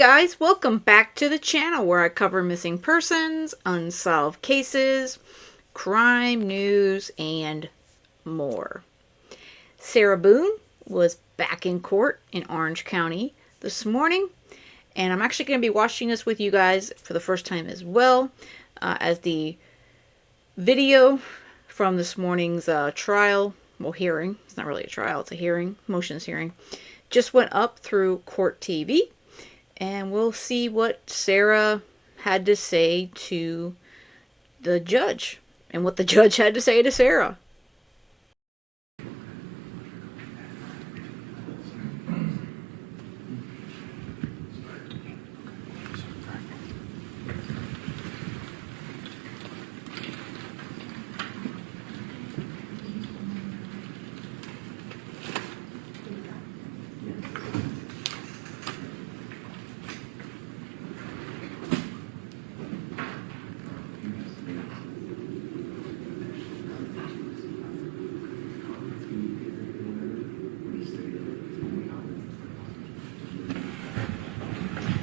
guys, welcome back to the channel where I cover missing persons, unsolved cases, crime news, and more. Sarah Boone was back in court in Orange County this morning, and I'm actually going to be watching this with you guys for the first time as well, as the video from this morning's trial, well, hearing, it's not really a trial, it's a hearing, motions hearing, just went up through Court TV. And we'll see what Sarah had to say to the judge and what the judge had to say to Sarah.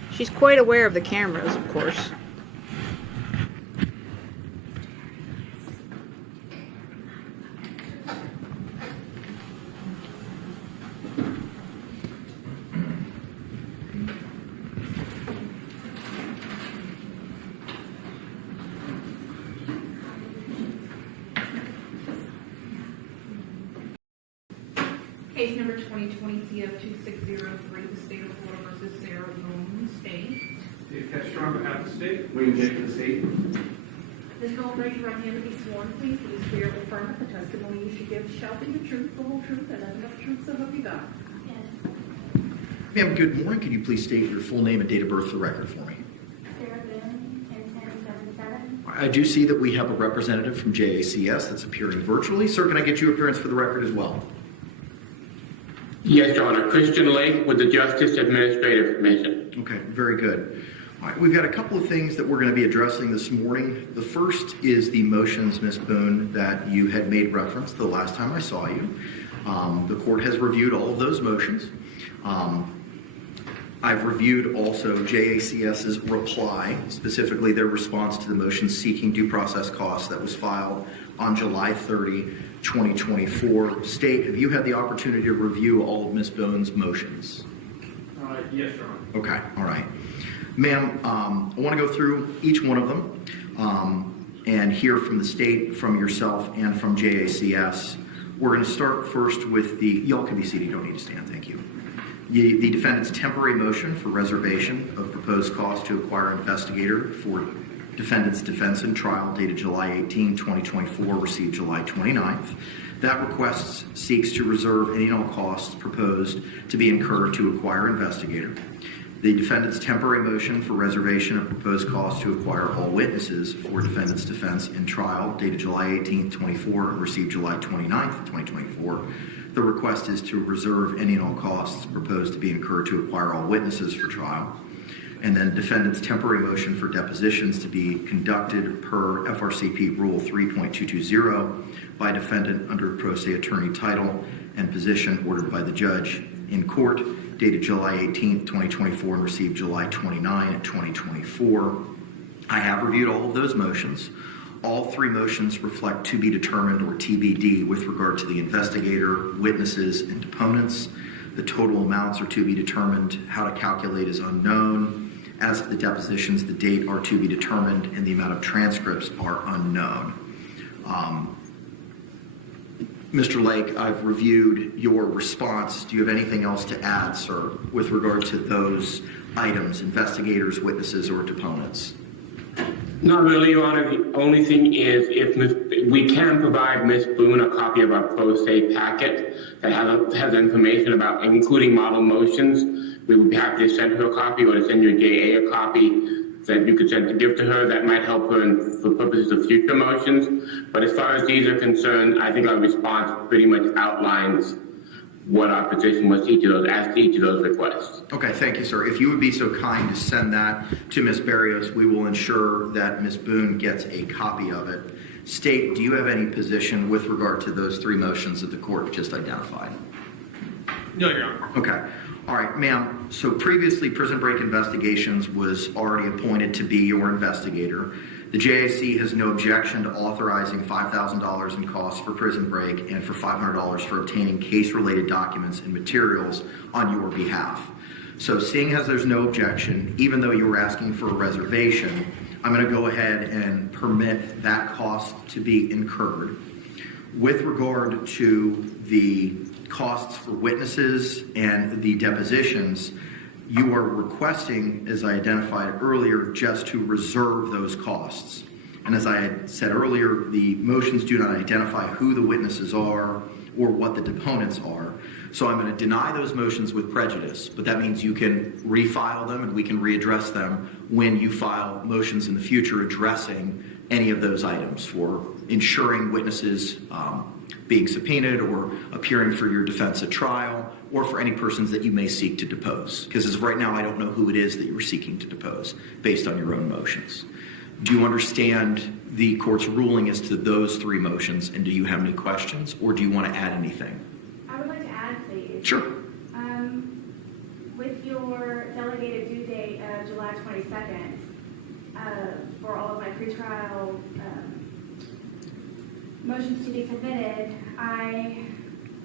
She's quite aware of the cameras, of course. Case number 2020 CF 2603, the state of Florida versus Sarah Boone, state. Dave Castro on behalf of the state. William Jake for the state. Ms. Boone, raise your right hand to be sworn, please. Please swear or affirm that the testimony you should give shall be the truth, the whole truth, and nothing but the truth, so help you God. Yes. Ma'am, good morning. Could you please state your full name and date of birth for the record for me? Sarah Boone, 10777. I do see that we have a representative from JACS that's appearing virtually. Sir, can I get you appearance for the record as well? Yes, Your Honor. Christian Lake with the Justice Administrative Commission. Okay, very good. All right, we've got a couple of things that we're going to be addressing this morning. The first is the motions, Ms. Boone, that you had made reference the last time I saw you. The court has reviewed all of those motions. I've reviewed also JACS's reply, specifically their response to the motion seeking due process costs that was filed on July 30, 2024. State, have you had the opportunity to review all of Ms. Boone's motions? Yes, Your Honor. Okay, all right. Ma'am, I want to go through each one of them and hear from the state, from yourself, and from JACS. We're going to start first with y'all can be seated, you don't need to stand, thank you. The defendant's temporary motion for reservation of proposed cost to acquire investigator for defendant's defense and trial dated July 18, 2024, received July 29th. That request seeks to reserve any and all costs proposed to be incurred to acquire investigator. The defendant's temporary motion for reservation of proposed costs to acquire all witnesses for defendant's defense and trial dated July 18, 2024, received July 29th, 2024. The request is to reserve any and all costs proposed to be incurred to acquire all witnesses for trial. And then defendant's temporary motion for depositions to be conducted per FRCP Rule 3.220 by defendant under pro se attorney title and position ordered by the judge in court dated July 18th, 2024 and received July 29, 2024. I have reviewed all of those motions. All three motions reflect to be determined or TBD with regard to the investigator, witnesses, and deponents. The total amounts are to be determined. How to calculate is unknown. As to the depositions, the date are to be determined, and the amount of transcripts are unknown. Mr. Lake, I've reviewed your response. Do you have anything else to add, sir, with regard to those items, investigators, witnesses, or deponents? Not really, Your Honor. The only thing is if we can provide Ms. Boone a copy of our pro se packet that has information about including model motions. We would be happy to send her a copy or to send your JA a copy that you could send to give to her. That might help her for purposes of future motions. But as far as these are concerned, I think our response pretty much outlines what our position was to each of those requests. Okay, thank you, sir. If you would be so kind to send that to Ms. Barrios, we will ensure that Ms. Boone gets a copy of it. State, do you have any position with regard to those three motions that the court just identified? No, Your Honor. Okay. All right, ma'am. So previously, Prison Break Investigations was already appointed to be your investigator. The JAC has no objection to authorizing $5,000 in costs for prison break and for $500 for obtaining case-related documents and materials on your behalf. So seeing as there's no objection, even though you were asking for a reservation, I'm going to go ahead and permit that cost to be incurred. With regard to the costs for witnesses and the depositions, you are requesting, as I identified earlier, just to reserve those costs. And as I had said earlier, the motions do not identify who the witnesses are or what the deponents are. So I'm going to deny those motions with prejudice, but that means you can refile them and we can readdress them when you file motions in the future addressing any of those items for ensuring witnesses being subpoenaed or appearing for your defense at trial, or for any persons that you may seek to depose. Because as of right now, I don't know who it is that you are seeking to depose based on your own motions. Do you understand the court's ruling as to those three motions, and do you have any questions, or do you want to add anything? I would like to add, please. Sure. With your delegated due date of July 22nd, for all of my pretrial motions to be submitted, I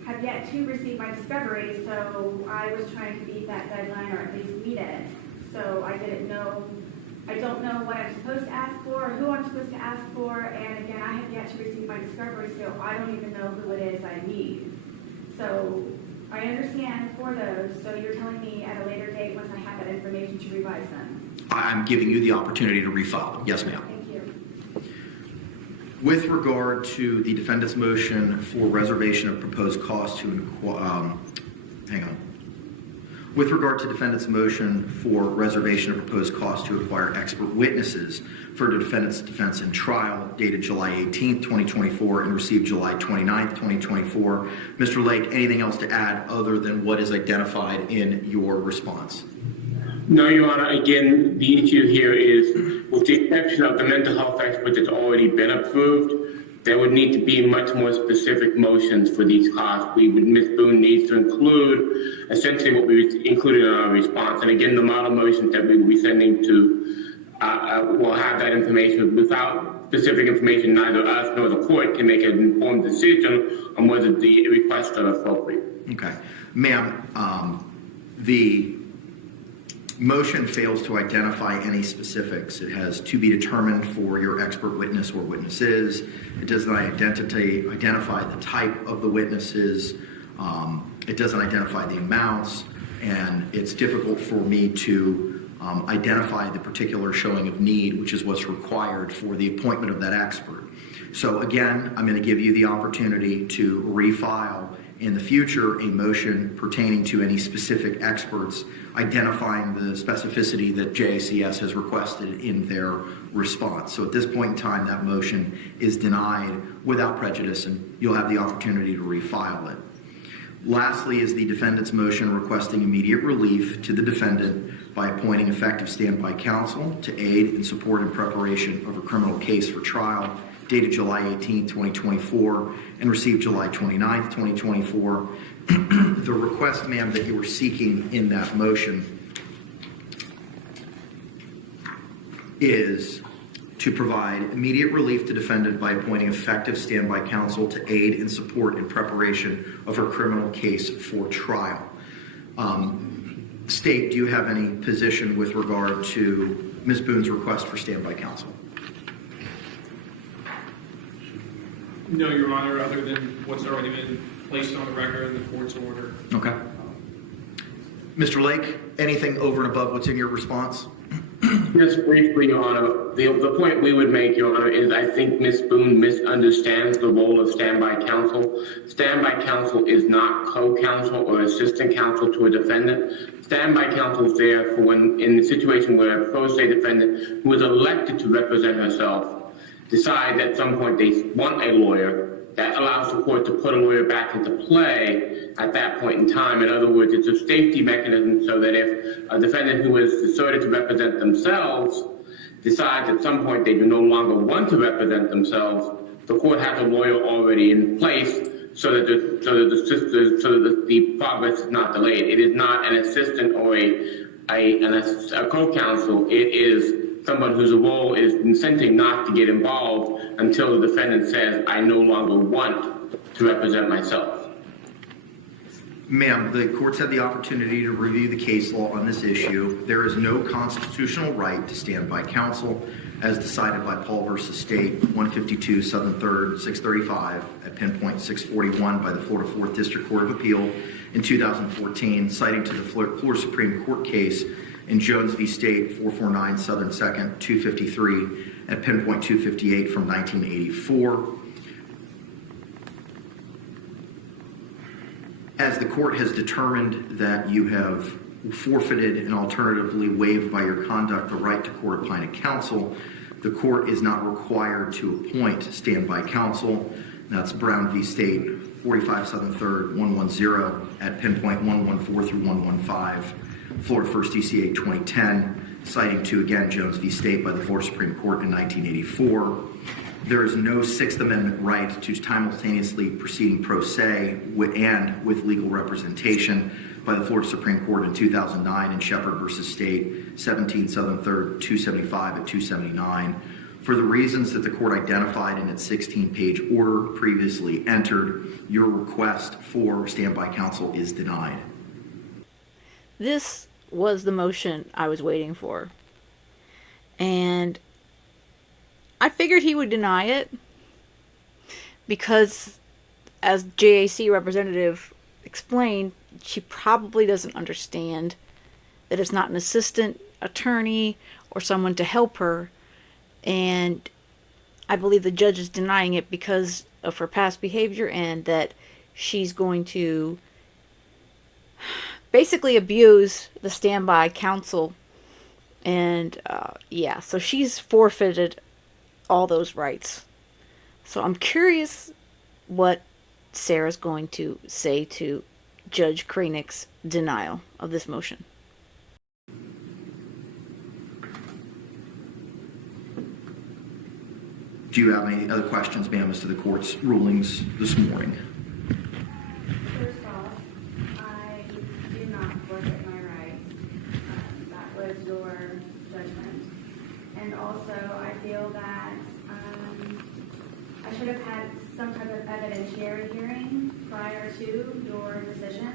have yet to receive my discovery, so I was trying to beat that deadline or at least meet it. So I don't know what I'm supposed to ask for or who I'm supposed to ask for, and again, I have yet to receive my discovery, so I don't even know who it is I need. So I understand for those, so you're telling me at a later date once I have that information to revise them. I'm giving you the opportunity to refile them. Yes, ma'am. Thank you. With regard to the defendant's motion for reservation of proposed costs With regard to defendant's motion for reservation of proposed costs to acquire expert witnesses for the defendant's defense in trial dated July 18th, 2024 and received July 29th, 2024, Mr. Lake, anything else to add other than what is identified in your response? No, Your Honor. Again, the issue here is, with the exception of the mental health expert that's already been approved, there would need to be much more specific motions for these costs. Ms. Boone needs to include essentially what we included in our response. And again, the model motions that we will be sending to will have that information. Without specific information, neither us nor the court can make an informed decision on whether the requests are appropriate. Okay. Ma'am, the motion fails to identify any specifics. It has to be determined for your expert witness or witnesses. It does not identify the type of the witnesses. It doesn't identify the amounts, and it's difficult for me to identify the particular showing of need, which is what's required for the appointment of that expert. So again, I'm going to give you the opportunity to refile in the future a motion pertaining to any specific experts, identifying the specificity that JACS has requested in their response. So at this point in time, that motion is denied without prejudice, and you'll have the opportunity to refile it. Lastly is the defendant's motion requesting immediate relief to the defendant by appointing effective standby counsel to aid and support in preparation of a criminal case for trial dated July 18, 2024, and received July 29, 2024. The request, ma'am, that you were seeking in that motion is to provide immediate relief to defendant by appointing effective standby counsel to aid and support in preparation of her criminal case for trial. State, do you have any position with regard to Ms. Boone's request for standby counsel? No, Your Honor, other than what's already been placed on the record in the court's order. Okay. Mr. Lake, anything over and above what's in your response? Just briefly, Your Honor, the point we would make, Your Honor, is I think Ms. Boone misunderstands the role of standby counsel. Standby counsel is not co-counsel or assistant counsel to a defendant. Standby counsel is there for when, in the situation where a pro se defendant who is elected to represent herself decide at some point they want a lawyer, that allows the court to put a lawyer back into play at that point in time. In other words, it's a safety mechanism so that if a defendant who is asserted to represent themselves decides at some point they do no longer want to represent themselves, the court has a lawyer already in place so that the progress is not delayed. It is not an assistant or a co-counsel. It is someone whose role is incenting not to get involved until the defendant says, I no longer want to represent myself. Ma'am, the court's had the opportunity to review the case law on this issue. There is no constitutional right to standby counsel as decided by Paul versus State, 152 Southern 3rd, 635 at pinpoint 641 by the Florida 4th District Court of Appeal in 2014, citing to the Florida Supreme Court case in Jones v. State, 449 Southern 2nd, 253 at pinpoint 258 from 1984. As the court has determined that you have forfeited and alternatively waived by your conduct the right to court-appointed counsel, the court is not required to appoint standby counsel. That's Brown v. State, 45 Southern 3rd, 110 at pinpoint 114 through 115, Florida 1st DCA 2010, citing to, again, Jones v. State by the Florida Supreme Court in 1984. There is no Sixth Amendment right to simultaneously proceeding pro se and with legal representation by the Florida Supreme Court in 2009 in Shepard v. State, 17 Southern 3rd, 275 at 279. For the reasons that the court identified in its 16-page order previously entered, your request for standby counsel is denied. This was the motion I was waiting for. And I figured he would deny it because, as JAC representative explained, she probably doesn't understand that it's not an assistant attorney or someone to help her. And I believe the judge is denying it because of her past behavior and that she's going to basically abuse the standby counsel. And yeah, so she's forfeited all those rights. So I'm curious what Sarah's going to say to Judge Kranick's denial of this motion. Do you have any other questions, ma'am, as to the court's rulings this morning? First off, I did not forfeit my rights. That was your judgment. And also, I feel that I should have had some type of evidentiary hearing prior to your decision,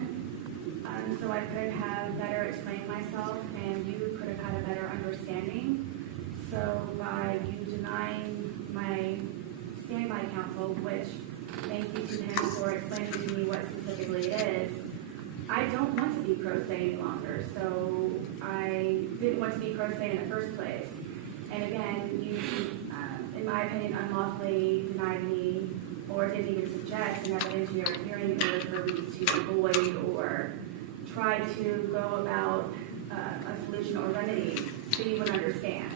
so I could have better explained myself and you could have had a better understanding. So by you denying my standby counsel, which thank you to him for explaining to me what specifically it is, I don't want to be pro se any longer, so I didn't want to be pro se in the first place. And again, you, in my opinion, unlawfully denied me or didn't even suggest an evidentiary hearing in order for me to avoid or try to go about a solution or remedy so you would understand.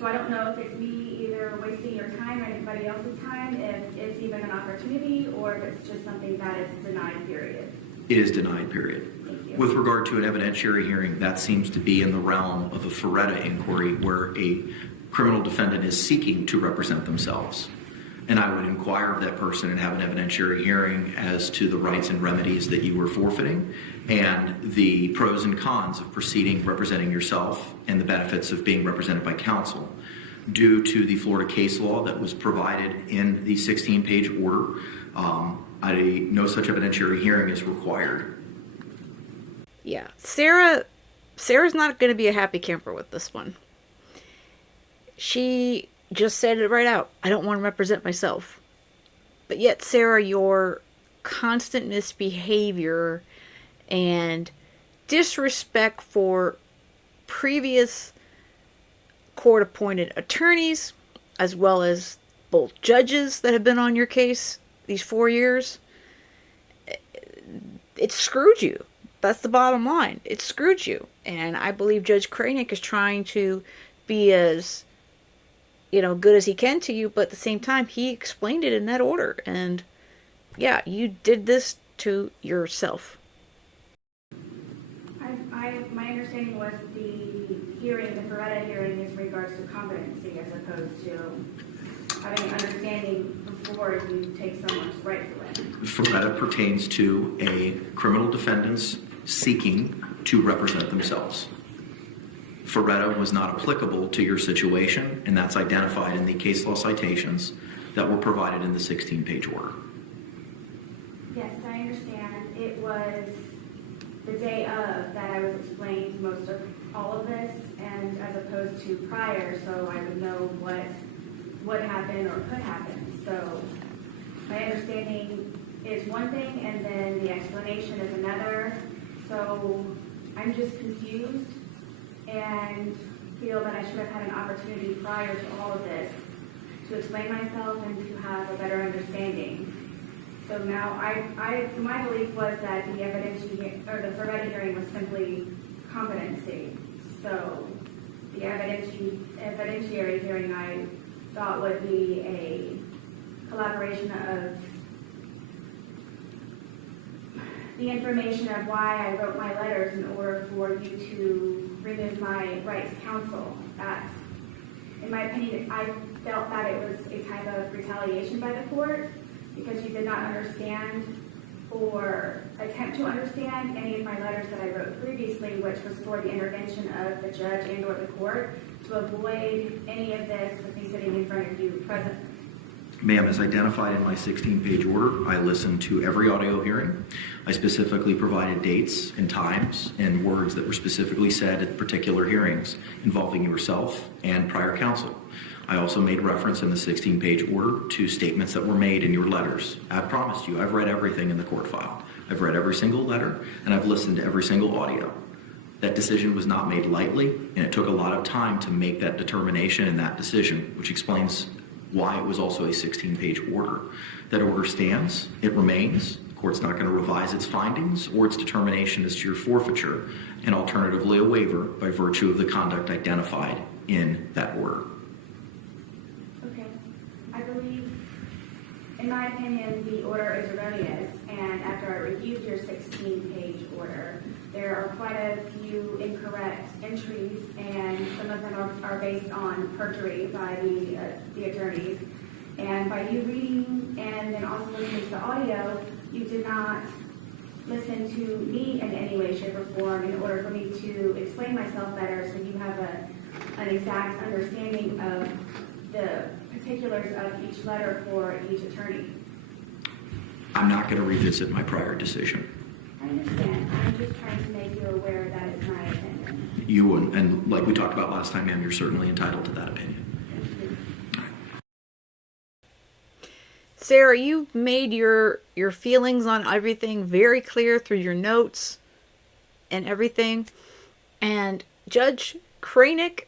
So I don't know if it's me either wasting your time or anybody else's time, if it's even an opportunity, or if it's just something that is denied, period. It is denied, period. Thank you. With regard to an evidentiary hearing, that seems to be in the realm of a Ferretta inquiry where a criminal defendant is seeking to represent themselves. And I would inquire of that person and have an evidentiary hearing as to the rights and remedies that you were forfeiting and the pros and cons of proceeding representing yourself and the benefits of being represented by counsel. Due to the Florida case law that was provided in the 16-page order, no such evidentiary hearing is required. Yeah, Sarah's not going to be a happy camper with this one. She just said it right out. I don't want to represent myself. But yet, Sarah, your constant misbehavior and disrespect for previous court-appointed attorneys, as well as both judges that have been on your case these 4 years, it screwed you. That's the bottom line. It screwed you. And I believe Judge Kranick is trying to be as, good as he can to you, but at the same time, he explained it in that order. And yeah, you did this to yourself. My understanding was the hearing, the Ferretta hearing, is in regards to competency as opposed to having an understanding before you take someone's rights away. Ferretta pertains to a criminal defendants seeking to represent themselves. Ferretta was not applicable to your situation, and that's identified in the case law citations that were provided in the 16-page order. Yes, I understand. It was the day of that I was explained most of all of this, and as opposed to prior, so I would know what would happen or could happen. So my understanding is one thing, and then the explanation is another. So I'm just confused and feel that I should have had an opportunity prior to all of this to explain myself and to have a better understanding. So now my belief was that the evidence or the Ferretta hearing was simply competency. So the evidentiary hearing I thought would be a collaboration of the information of why I wrote my letters in order for you to remove my right to counsel. That, in my opinion, I felt that it was a type of retaliation by the court because you did not understand or attempt to understand any of my letters that I wrote previously, which was for the intervention of the judge and or the court to avoid any of this with me sitting in front of you presently. Ma'am, as identified in my 16-page order, I listened to every audio hearing. I specifically provided dates and times and words that were specifically said at particular hearings involving yourself and prior counsel. I also made reference in the 16-page order to statements that were made in your letters. I promised you, I've read everything in the court file. I've read every single letter, and I've listened to every single audio. That decision was not made lightly, and it took a lot of time to make that determination and that decision, which explains why it was also a 16-page order. That order stands, it remains. The court's not going to revise its findings or its determination as to your forfeiture, and alternatively a waiver by virtue of the conduct identified in that order. Okay. I believe, in my opinion, the order is erroneous, and after I reviewed your 16-page order, there are quite a few incorrect entries, and some of them are based on perjury by the attorneys. And by you reading and then also listening to the audio, you did not listen to me in any way, shape, or form in order for me to explain myself better so you have an exact understanding of the particulars of each letter for each attorney. I'm not going to revisit my prior decision. I understand. I'm just trying to make you aware that is my opinion. You, and like we talked about last time, ma'am, you're certainly entitled to that opinion. Sarah, you made your feelings on everything very clear through your notes and everything. And Judge Kranick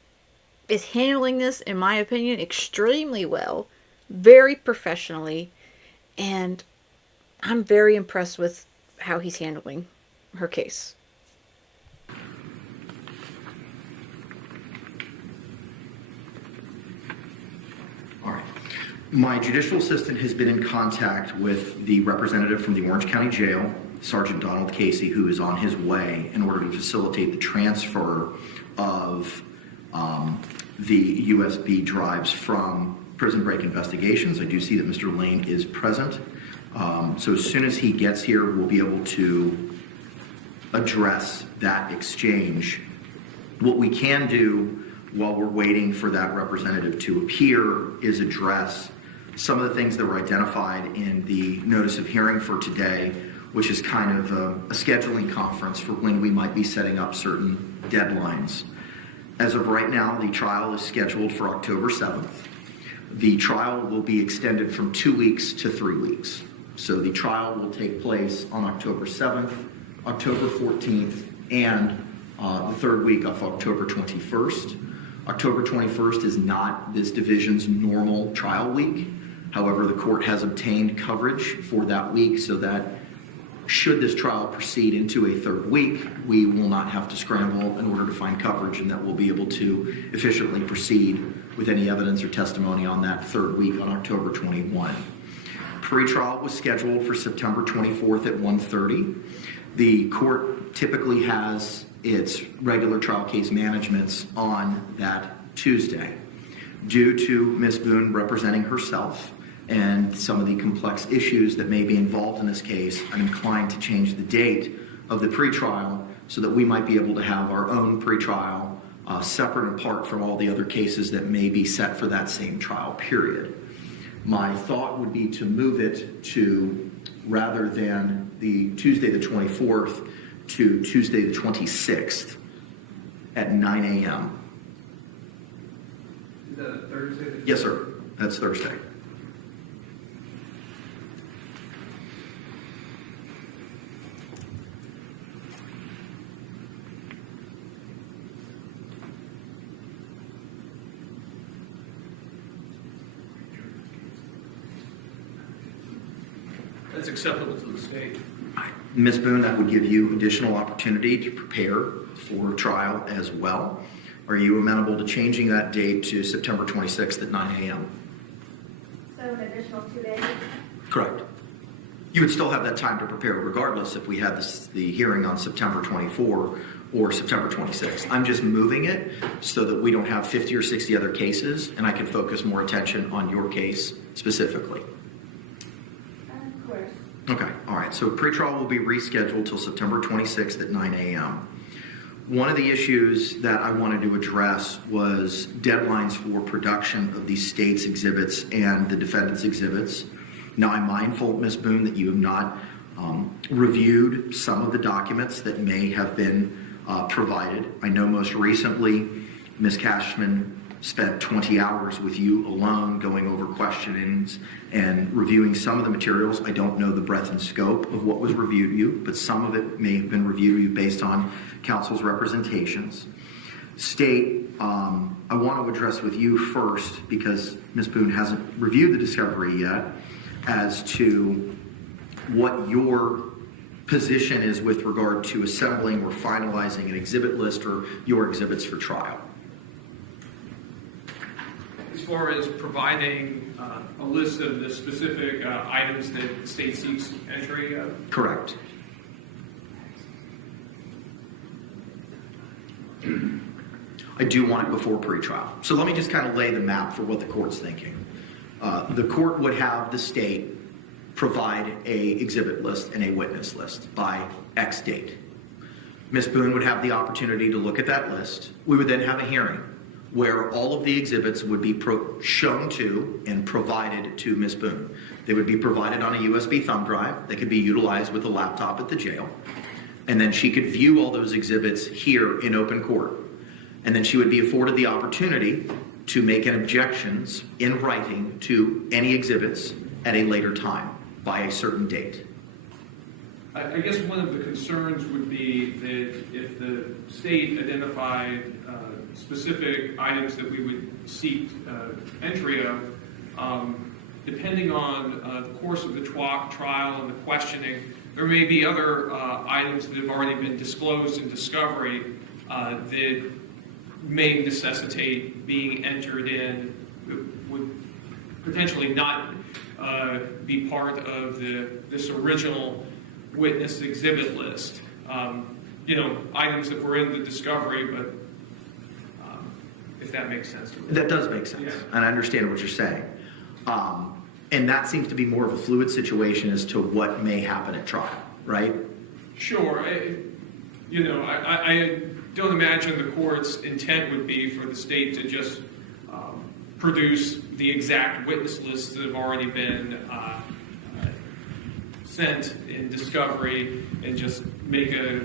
is handling this, in my opinion, extremely well, very professionally, and I'm very impressed with how he's handling her case. All right. My judicial assistant has been in contact with the representative from the Orange County Jail, Sergeant Donald Casey, who is on his way in order to facilitate the transfer of the USB drives from Prison Break Investigations. I do see that Mr. Lane is present. So as soon as he gets here, we'll be able to address that exchange. What we can do while we're waiting for that representative to appear is address some of the things that were identified in the notice of hearing for today, which is kind of a scheduling conference for when we might be setting up certain deadlines. As of right now, the trial is scheduled for October 7th. The trial will be extended from 2 weeks to 3 weeks. So the trial will take place on October 7th, October 14th, and the third week of October 21st. October 21st is not this division's normal trial week. However, the court has obtained coverage for that week so that should this trial proceed into a third week, we will not have to scramble in order to find coverage, and that we'll be able to efficiently proceed with any evidence or testimony on that third week on October 21. Pre-trial was scheduled for September 24th at 1:30. The court typically has its regular trial case managements on that Tuesday. Due to Ms. Boone representing herself and some of the complex issues that may be involved in this case, I'm inclined to change the date of the pretrial so that we might be able to have our own pretrial separate and apart from all the other cases that may be set for that same trial period. My thought would be to move it to, rather than the Tuesday the 24th, to Tuesday the 26th at 9 a.m. Is that a Thursday? Yes, sir. That's Thursday. That's acceptable to the state. Ms. Boone, that would give you additional opportunity to prepare for trial as well. Are you amenable to changing that date to September 26th at 9 a.m.? So an additional 2 days? Correct. You would still have that time to prepare regardless if we had the hearing on September 24 or September 26th. I'm just moving it so that we don't have 50 or 60 other cases and I can focus more attention on your case specifically. Of course. Okay, all right. So pretrial will be rescheduled till September 26th at 9 a.m. One of the issues that I wanted to address was deadlines for production of the state's exhibits and the defendant's exhibits. Now, I'm mindful, Ms. Boone, that you have not reviewed some of the documents that may have been provided. I know most recently, Ms. Cashman spent 20 hours with you alone going over questionings and reviewing some of the materials. I don't know the breadth and scope of what was reviewed to you, but some of it may have been reviewed to you based on counsel's representations. State, I want to address with you first, because Ms. Boone hasn't reviewed the discovery yet, as to what your position is with regard to assembling or finalizing an exhibit list or your exhibits for trial. As far as providing a list of the specific items that the state seeks entry of? Correct. I do want it before pretrial. So let me just kind of lay the map for what the court's thinking. The court would have the state provide a exhibit list and a witness list by X date. Ms. Boone would have the opportunity to look at that list. We would then have a hearing where all of the exhibits would be shown to and provided to Ms. Boone. They would be provided on a USB thumb drive. They could be utilized with a laptop at the jail. And then she could view all those exhibits here in open court. And then she would be afforded the opportunity to make an objections in writing to any exhibits at a later time by a certain date. I guess one of the concerns would be that if the state identified specific items that we would seek entry of, depending on the course of the trial and the questioning, there may be other items that have already been disclosed in discovery that may necessitate being entered in, would potentially not be part of this original witness exhibit list. Items that were in the discovery, but if that makes sense. That does make sense, Yeah. and I understand what you're saying. And that seems to be more of a fluid situation as to what may happen at trial, right? Sure. I don't imagine the court's intent would be for the state to just produce the exact witness lists that have already been sent in discovery and just make a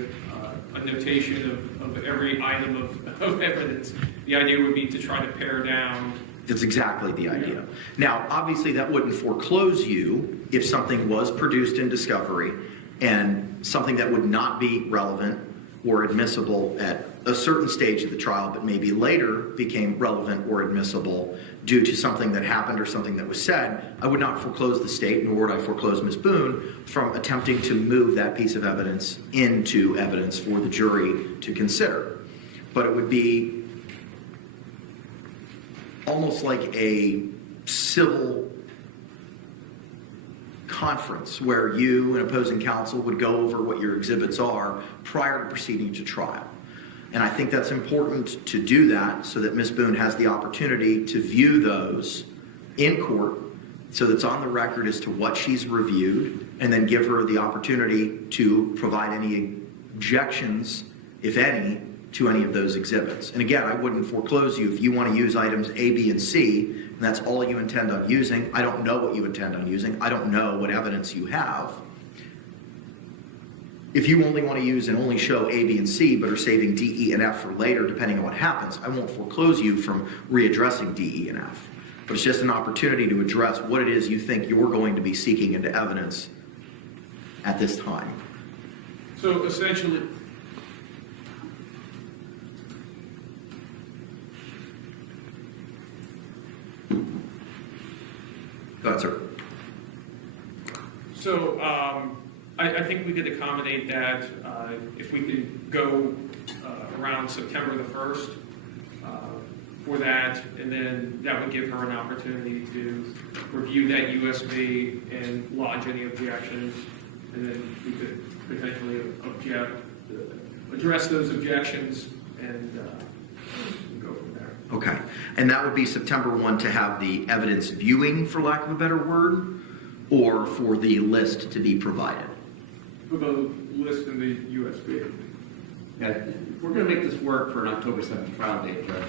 notation of every item of evidence. The idea would be to try to pare down. That's exactly the idea. Now, obviously, that wouldn't foreclose you if something was produced in discovery and something that would not be relevant or admissible at a certain stage of the trial, but maybe later became relevant or admissible due to something that happened or something that was said. I would not foreclose the state, nor would I foreclose Ms. Boone from attempting to move that piece of evidence into evidence for the jury to consider. But it would be almost like a civil conference where you and opposing counsel would go over what your exhibits are prior to proceeding to trial. And I think that's important to do that so that Ms. Boone has the opportunity to view those in court so that's on the record as to what she's reviewed, and then give her the opportunity to provide any objections, if any, to any of those exhibits. And again, I wouldn't foreclose you if you want to use items A, B, and C, and that's all you intend on using. I don't know what you intend on using. I don't know what evidence you have. If you only want to use and only show A, B, and C, but are saving D, E, and F for later, depending on what happens, I won't foreclose you from readdressing D, E, and F. But it's just an opportunity to address what it is you think you're going to be seeking into evidence at this time. So essentially, Go ahead, sir. so I think we could accommodate that if we could go around September the 1st for that, and then that would give her an opportunity to review that USB and lodge any objections, and then we could potentially address those objections and go from there. Okay. And that would be September 1 to have the evidence viewing, for lack of a better word, or for the list to be provided? For the list in the USB. Yeah, we're going to make this work for an October 7th trial date, Judge.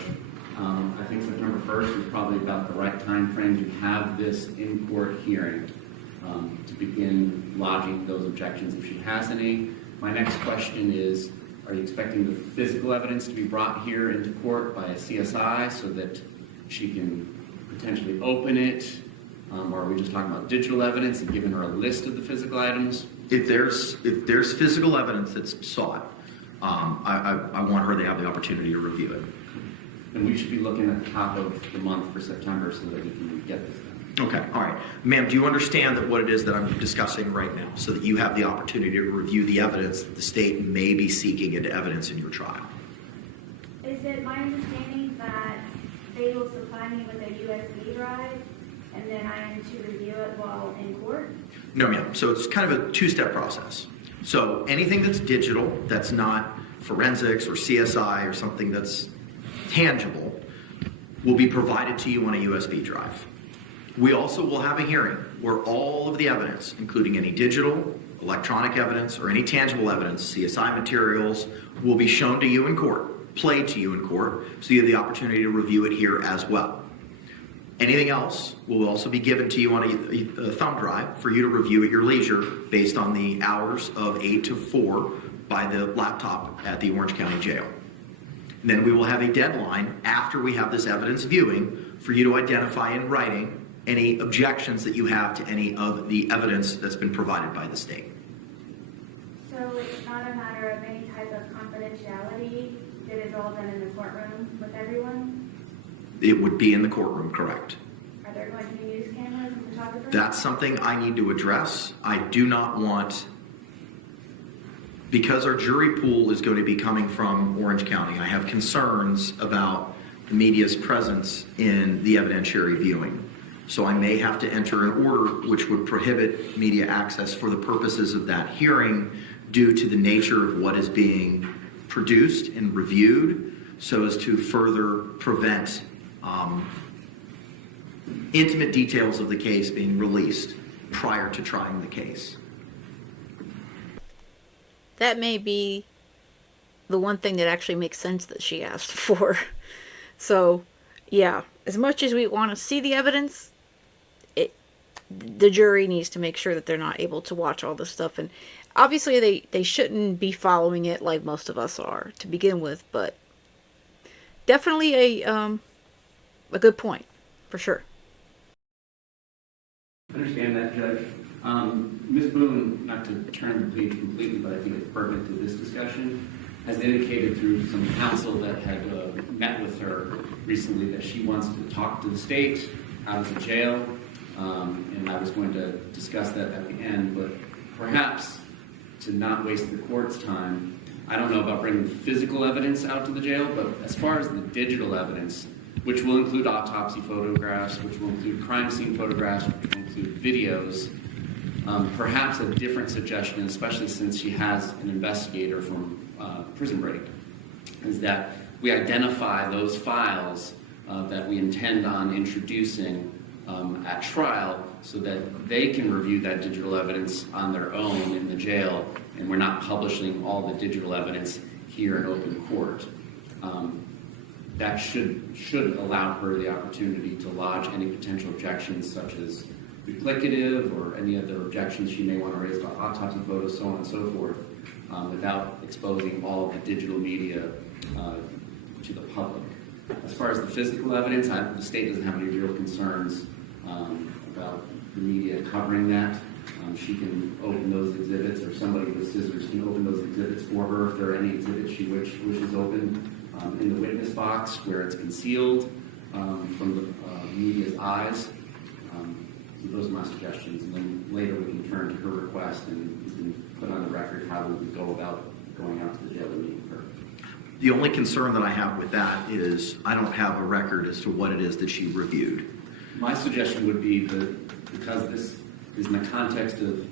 I think September 1st is probably about the right time frame to have this in-court hearing to begin lodging those objections if she has any. My next question is, are you expecting the physical evidence to be brought here into court by a CSI so that she can potentially open it? Or are we just talking about digital evidence and giving her a list of the physical items? If there's physical evidence that's sought, I want her to have the opportunity to review it. And we should be looking at the top of the month for September so that we can get this done. Okay, all right. Ma'am, do you understand that what it is that I'm discussing right now, so that you have the opportunity to review the evidence that the state may be seeking into evidence in your trial? Is it my understanding that they will supply me with a USB drive and then I am to review it while in court? No, ma'am. So it's kind of a two-step process. So anything that's digital, that's not forensics or CSI or something that's tangible, will be provided to you on a USB drive. We also will have a hearing where all of the evidence, including any digital, electronic evidence, or any tangible evidence, CSI materials, will be shown to you in court, played to you in court, so you have the opportunity to review it here as well. Anything else will also be given to you on a thumb drive for you to review at your leisure based on the hours of 8 to 4 by the laptop at the Orange County Jail. And then we will have a deadline after we have this evidence viewing for you to identify in writing any objections that you have to any of the evidence that's been provided by the state. So it's not a matter of any type of confidentiality? It is all done in the courtroom with everyone? It would be in the courtroom, correct? Are there going to be news cameras and photographers? That's something I need to address. I do not want, because our jury pool is going to be coming from Orange County, I have concerns about the media's presence in the evidentiary viewing. So I may have to enter an order which would prohibit media access for the purposes of that hearing due to the nature of what is being produced and reviewed, so as to further prevent intimate details of the case being released prior to trying the case. That may be the one thing that actually makes sense that she asked for. So, yeah, as much as we want to see the evidence, the jury needs to make sure that they're not able to watch all this stuff. And obviously they shouldn't be following it like most of us are to begin with, but definitely a good point, for sure. I understand that, Judge. Ms. Boone, not to turn the page completely, but I think it's pertinent to this discussion, has indicated through some counsel that had met with her recently that she wants to talk to the state out of the jail, and I was going to discuss that at the end, but perhaps to not waste the court's time, I don't know about bringing physical evidence out to the jail, but as far as the digital evidence, which will include autopsy photographs, which will include crime scene photographs, which will include videos, perhaps a different suggestion, especially since she has an investigator from Prison Break, is that we identify those files that we intend on introducing at trial so that they can review that digital evidence on their own in the jail, and we're not publishing all the digital evidence here in open court. That should allow her the opportunity to lodge any potential objections, such as duplicative or any other objections she may want to raise about autopsy photos, so on and so forth, without exposing all of the digital media to the public. As far as the physical evidence, the state doesn't have any real concerns about the media covering that. She can open those exhibits, or somebody with scissors can open those exhibits for her if there are any exhibits she wishes open in the witness box where it's concealed from the media's eyes. So those are my suggestions, and then later we can turn to her request and we can put on the record how we would go about going out to the jail and meeting her. The only concern that I have with that is I don't have a record as to what it is that she reviewed. My suggestion would be that because this is in the context of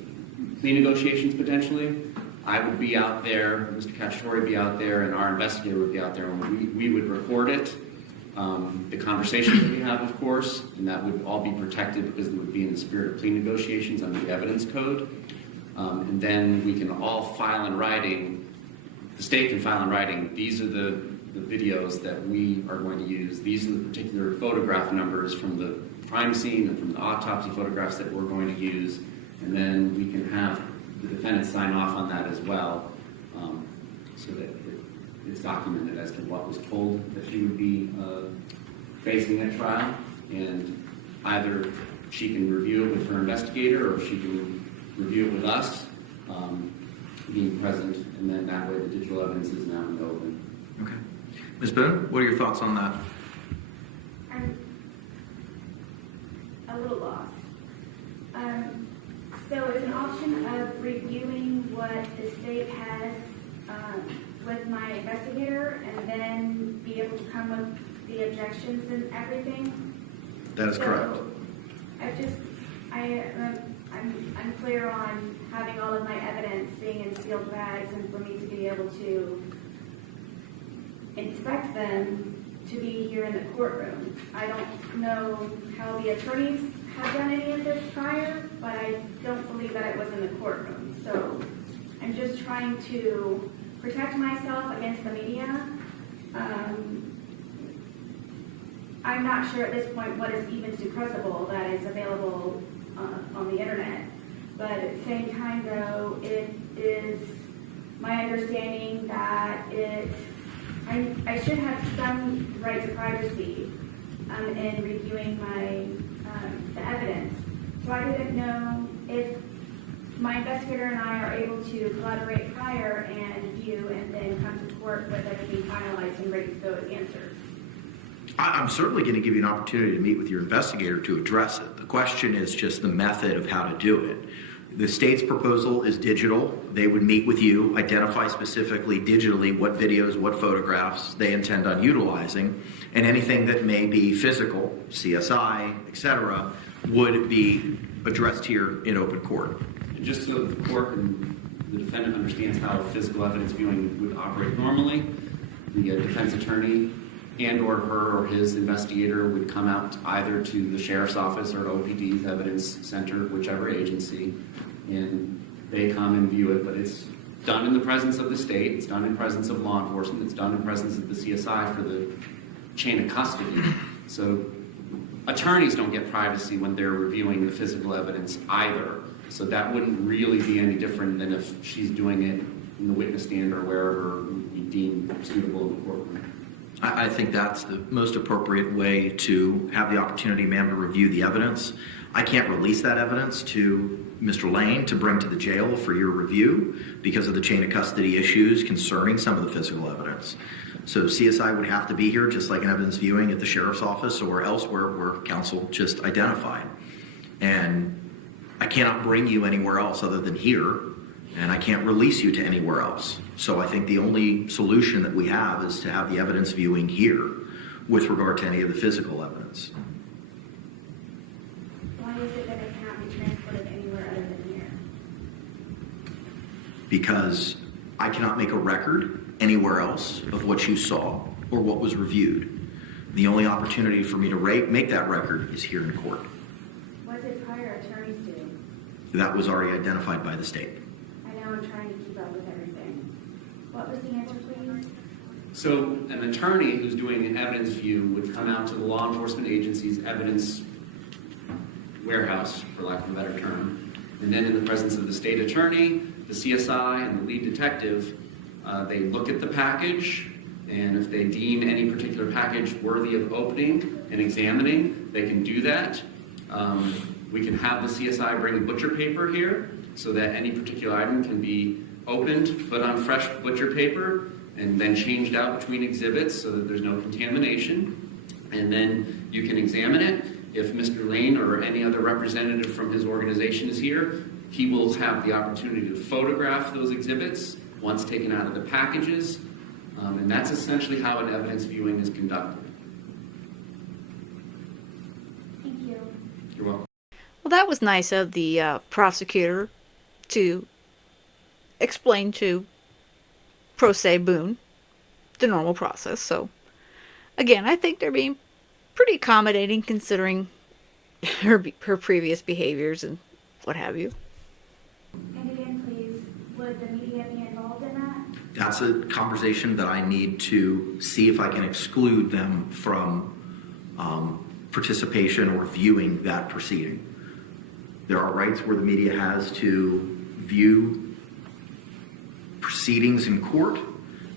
plea negotiations potentially, I would be out there, Mr. Cacciatore would be out there, and our investigator would be out there, and we would record it, the conversation that we have, of course, and that would all be protected because it would be in the spirit of plea negotiations under the evidence code. And then we can all file in writing, the state can file in writing, these are the videos that we are going to use. These are the particular photograph numbers from the crime scene and from the autopsy photographs that we're going to use. And then we can have the defendant sign off on that as well, so that it's documented as to what was told that she would be facing at trial. And either she can review it with her investigator, or she can review it with us, being present, and then that way the digital evidence is now in the open. Okay. Ms. Boone, what are your thoughts on that? I'm a little lost. So it's an option of reviewing what the state has with my investigator, and then be able to come with the objections and everything. That is correct. I'm clear on having all of my evidence being in sealed bags, and for me to be able to inspect them to be here in the courtroom. I don't know how the attorneys have done any of this prior, but I don't believe that it was in the courtroom. So I'm just trying to protect myself against the media. I'm not sure at this point what is even suppressible that is available on the internet. But at the same time, though, it is my understanding that I should have some right to privacy in reviewing the evidence. So I didn't know if my investigator and I are able to collaborate prior and view, and then come to court with everything finalized and ready to go as answers. I'm certainly going to give you an opportunity to meet with your investigator to address it. The question is just the method of how to do it. The state's proposal is digital. They would meet with you, identify specifically digitally what videos, what photographs they intend on utilizing, and anything that may be physical, CSI, etc., would be addressed here in open court. And just so that the court and the defendant understands how physical evidence viewing would operate normally, the defense attorney and or her or his investigator would come out either to the sheriff's office or OPD's evidence center, whichever agency, and they come and view it, but it's done in the presence of the state, it's done in presence of law enforcement, it's done in presence of the CSI for the chain of custody. So attorneys don't get privacy when they're reviewing the physical evidence either. So that wouldn't really be any different than if she's doing it in the witness stand or wherever we deem suitable in the courtroom. I think that's the most appropriate way to have the opportunity, ma'am, to review the evidence. I can't release that evidence to Mr. Lane to bring to the jail for your review because of the chain of custody issues concerning some of the physical evidence. So CSI would have to be here just like an evidence viewing at the sheriff's office or elsewhere where counsel just identified. And I cannot bring you anywhere else other than here, and I can't release you to anywhere else. So I think the only solution that we have is to have the evidence viewing here with regard to any of the physical evidence. Why is it that it cannot be transported anywhere other than here? Because I cannot make a record anywhere else of what you saw or what was reviewed. The only opportunity for me to make that record is here in court. Was it prior that was already identified by the state. I know I'm trying to keep up with everything. What was the answer, please? So an attorney who's doing an evidence view would come out to the law enforcement agency's evidence warehouse, for lack of a better term, and then in the presence of the state attorney, the CSI, and the lead detective, they look at the package, and if they deem any particular package worthy of opening and examining, they can do that. We can have the CSI bring butcher paper here so that any particular item can be opened, put on fresh butcher paper, and then changed out between exhibits so that there's no contamination. And then you can examine it. If Mr. Lane or any other representative from his organization is here, he will have the opportunity to photograph those exhibits once taken out of the packages. And that's essentially how an evidence viewing is conducted. Thank you. You're welcome. Well, that was nice of the prosecutor to explain to pro se Boone the normal process. So, again, I think they're being pretty accommodating considering her previous behaviors and what have you. And again, please, would the media be involved in that? That's a conversation that I need to see if I can exclude them from participation or viewing that proceeding. There are rights where the media has to view proceedings in court,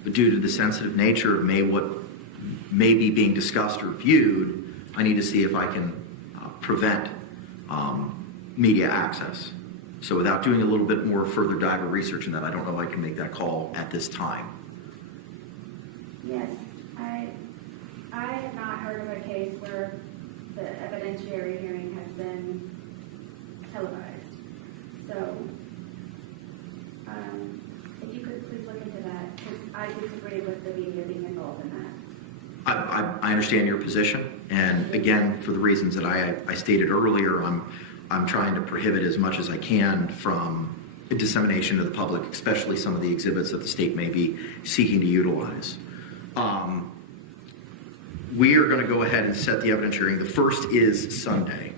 but due to the sensitive nature of what may be being discussed or viewed, I need to see if I can prevent media access. So without doing a little bit more further dive or research in that, I don't know if I can make that call at this time. Yes, I have not heard of a case where the evidentiary hearing has been televised. So, if you could please look into that, because I disagree with the media being involved in that. I understand your position, and again, for the reasons that I stated earlier, I'm trying to prohibit as much as I can from dissemination to the public, especially some of the exhibits that the state may be seeking to utilize. We are going to go ahead and set the evidence hearing. The first is Sunday.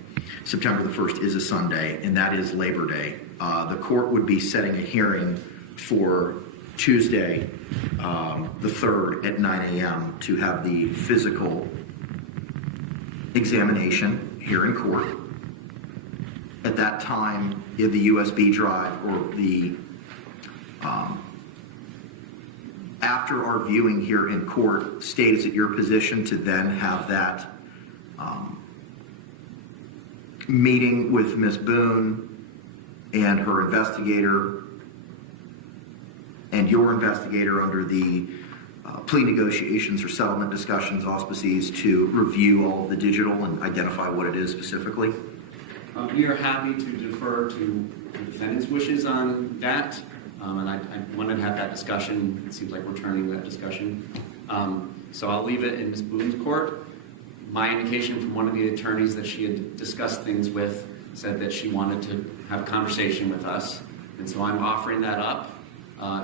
September the 1st is a Sunday, and that is Labor Day. The court would be setting a hearing for Tuesday, the 3rd at 9 a.m. to have the physical examination here in court. At that time, if the USB drive or the after our viewing here in court, state, is it your position to then have that meeting with Ms. Boone and her investigator and your investigator under the plea negotiations or settlement discussions auspices to review all of the digital and identify what it is specifically? We are happy to defer to the defendant's wishes on that, and I wanted to have that discussion. It seems like we're turning that discussion. So I'll leave it in Ms. Boone's court. My indication from one of the attorneys that she had discussed things with said that she wanted to have a conversation with us, and so I'm offering that up.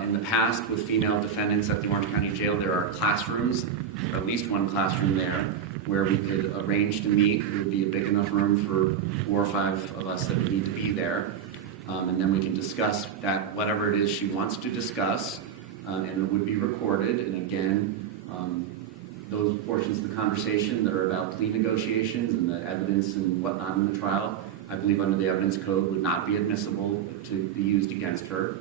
In the past, with female defendants at the Orange County Jail, there are classrooms, or at least one classroom there, where we could arrange to meet. It would be a big enough room for 4 or 5 of us that would need to be there. And then we can discuss that, whatever it is she wants to discuss, and it would be recorded. And again, those portions of the conversation that are about plea negotiations and the evidence and whatnot in the trial, I believe under the evidence code would not be admissible to be used against her.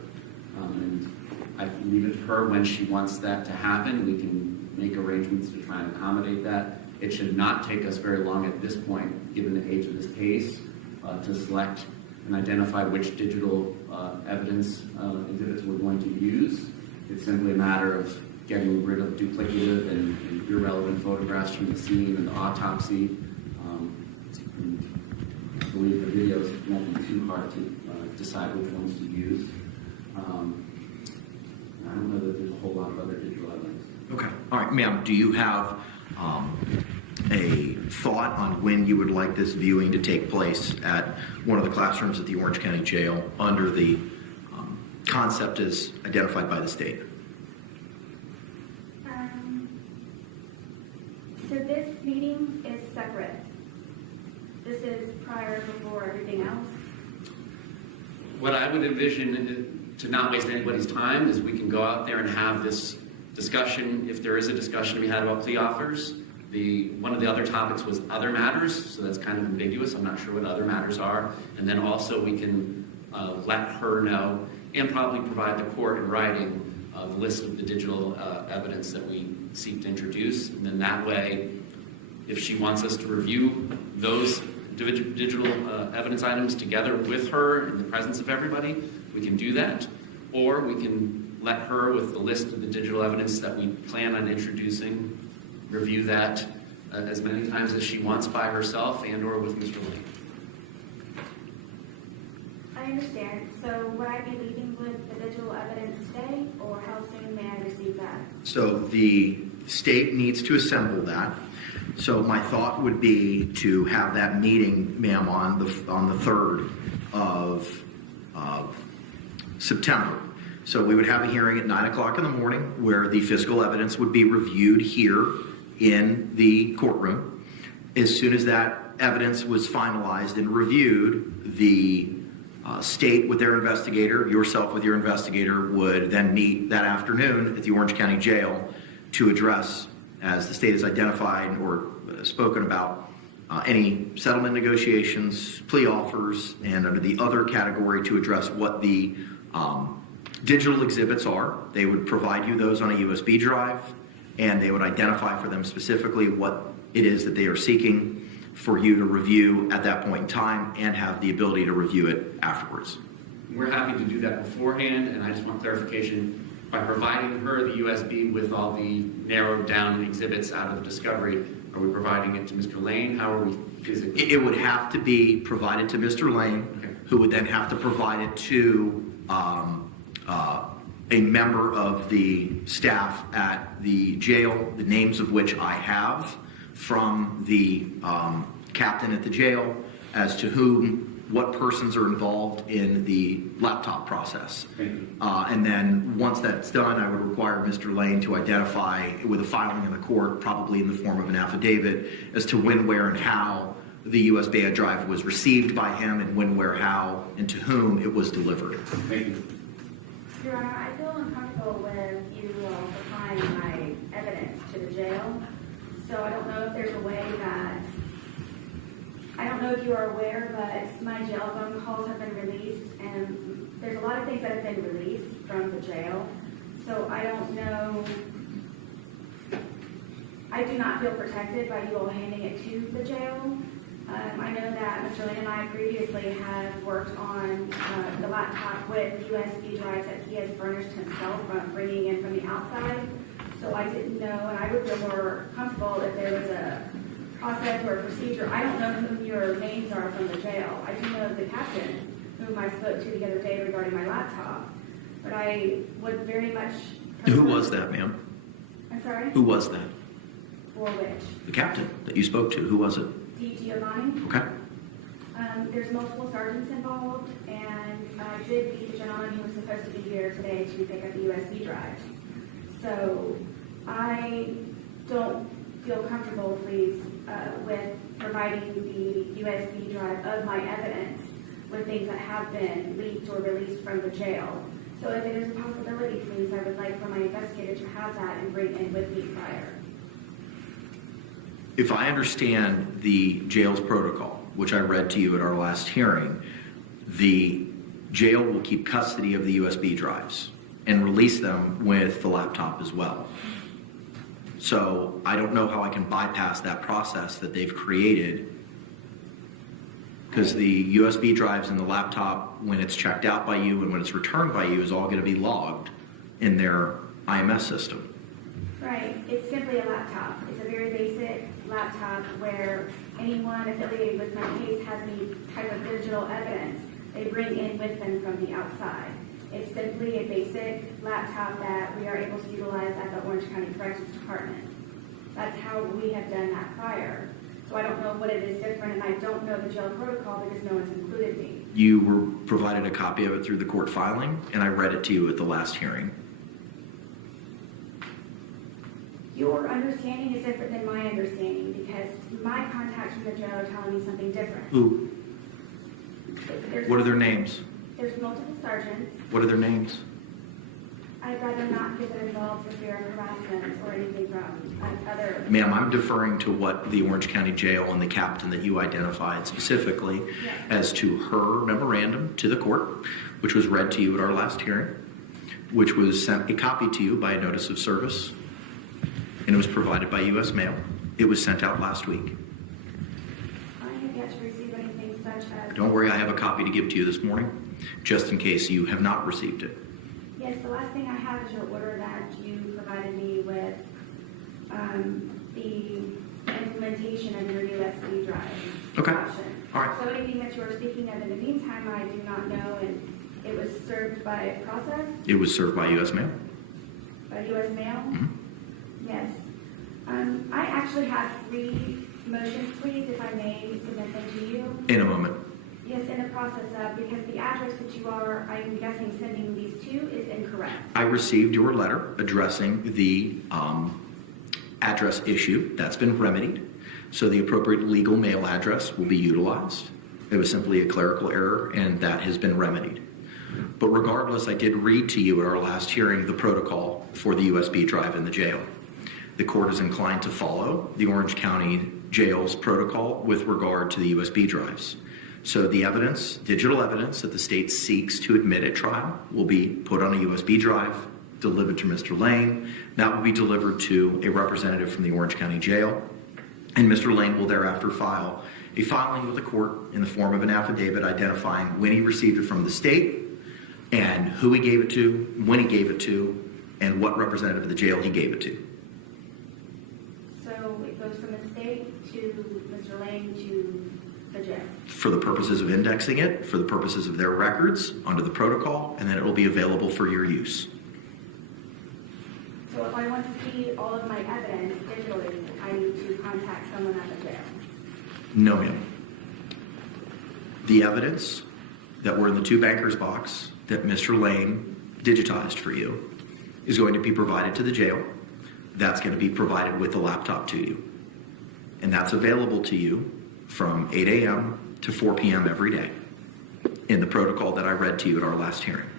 And I can leave it to her when she wants that to happen. We can make arrangements to try and accommodate that. It should not take us very long at this point, given the age of this case, to select and identify which digital evidence exhibits we're going to use. It's simply a matter of getting rid of duplicative and irrelevant photographs from the scene and the autopsy. And I believe the videos won't be too hard to decide which ones to use. I don't know that there's a whole lot of other digital evidence. Okay. All right, ma'am, do you have a thought on when you would like this viewing to take place at one of the classrooms at the Orange County Jail under the concept as identified by the state? So this meeting is separate. This is prior before everything else. What I would envision, to not waste anybody's time, is we can go out there and have this discussion, if there is a discussion to be had about plea offers. One of the other topics was other matters, so that's kind of ambiguous. I'm not sure what other matters are. And then also we can let her know and probably provide the court in writing the list of the digital evidence that we seek to introduce. And then that way, if she wants us to review those digital evidence items together with her in the presence of everybody, we can do that. Or we can let her, with the list of the digital evidence that we plan on introducing, review that as many times as she wants by herself and or with Mr. Lane. I understand. So would I be leaving with the digital evidence today, or how soon may I receive that? So the state needs to assemble that. So my thought would be to have that meeting, ma'am, on the 3rd of September. So we would have a hearing at 9 o'clock in the morning where the physical evidence would be reviewed here in the courtroom. As soon as that evidence was finalized and reviewed, the state with their investigator, yourself with your investigator, would then meet that afternoon at the Orange County Jail to address, as the state has identified or spoken about, any settlement negotiations, plea offers, and under the other category to address what the digital exhibits are. They would provide you those on a USB drive, and they would identify for them specifically what it is that they are seeking for you to review at that point in time and have the ability to review it afterwards. We're happy to do that beforehand, and I just want clarification. By providing her the USB with all the narrowed down exhibits out of discovery, are we providing it to Mr. Lane? How are we physically? It would have to be provided to Mr. Lane, Okay. who would then have to provide it to a member of the staff at the jail, the names of which I have from the captain at the jail as to what persons are involved in the laptop process. Thank you. And then once that's done, I would require Mr. Lane to identify with a filing in the court, probably in the form of an affidavit, as to when, where, and how the USB drive was received by him, and when, where, how, and to whom it was delivered. Thank you. Your Honor, I feel uncomfortable with you supplying my evidence to the jail. So I don't know if there's a way that, I don't know if you are aware, but my jail phone calls have been released, and there's a lot of things that have been released from the jail. So I don't know, I do not feel protected by you all handing it to the jail. I know that Mr. Lane and I previously had worked on the laptop with USB drives that he has furnished himself from bringing in from the outside. So I didn't know, and I would feel more comfortable if there was a process or a procedure. I don't know who your names are from the jail. I do know the captain, whom I spoke to the other day regarding my laptop. But I would very much... Who was that, ma'am? I'm sorry? Who was that? For which? The captain that you spoke to. Who was it? D. Giovanni. Okay. There's multiple sergeants involved, and I did meet the gentleman who was supposed to be here today to pick up the USB drives. So I don't feel comfortable, please, with providing the USB drive of my evidence with things that have been leaked or released from the jail. So if it is a possibility, please, I would like for my investigator to have that and bring in with me prior. If I understand the jail's protocol, which I read to you at our last hearing, the jail will keep custody of the USB drives and release them with the laptop as well. So I don't know how I can bypass that process that they've created, because the USB drives and the laptop, when it's checked out by you and when it's returned by you, is all going to be logged in their IMS system. Right. It's simply a laptop. It's a very basic laptop where anyone affiliated with my case has any type of digital evidence they bring in with them from the outside. It's simply a basic laptop that we are able to utilize at the Orange County Corrections Department. That's how we have done that prior. So I don't know what it is different, and I don't know the jail protocol because no one's included me. You were provided a copy of it through the court filing, and I read it to you at the last hearing. Your understanding is different than my understanding because my contacts from the jail are telling me something different. Who? There's- What are their names? There's multiple sergeants. What are their names? I'd rather not get involved with fear of harassment or anything from other. Ma'am, I'm deferring to what the Orange County Jail and the captain that you identified specifically Yes. as to her memorandum to the court, which was read to you at our last hearing, which was sent a copy to you by a notice of service, and it was provided by U.S. mail. It was sent out last week. I have yet to receive anything such as. Don't worry, I have a copy to give to you this morning, just in case you have not received it. Yes, the last thing I have is your order that you provided me with the implementation of your USB drive. Okay. option. All right. So anything that you are speaking of in the meantime, I do not know, and it was served by process, It was served by U.S. mail. by U.S. mail? Mhm. Yes. I actually have 3 motions, please, if I may submit them to you. In a moment. Yes, in the process of, because the address that you are, I'm guessing, sending these to is incorrect. I received your letter addressing the address issue. That's been remedied. So the appropriate legal mail address will be utilized. It was simply a clerical error, and that has been remedied. But regardless, I did read to you at our last hearing the protocol for the USB drive in the jail. The court is inclined to follow the Orange County Jail's protocol with regard to the USB drives. So the evidence, digital evidence that the state seeks to admit at trial will be put on a USB drive, delivered to Mr. Lane. That will be delivered to a representative from the Orange County Jail. And Mr. Lane will thereafter file a filing with the court in the form of an affidavit identifying when he received it from the state and who he gave it to, when he gave it to, and what representative of the jail he gave it to. So it goes from the state to Mr. Lane to the jail. For the purposes of indexing it, for the purposes of their records, under the protocol, and then it will be available for your use. So if I want to see all of my evidence digitally, I need to contact someone at the jail. No, ma'am. The evidence that were in the 2 bankers box that Mr. Lane digitized for you is going to be provided to the jail. That's going to be provided with the laptop to you. And that's available to you from 8 a.m. to 4 p.m. every day in the protocol that I read to you at our last hearing.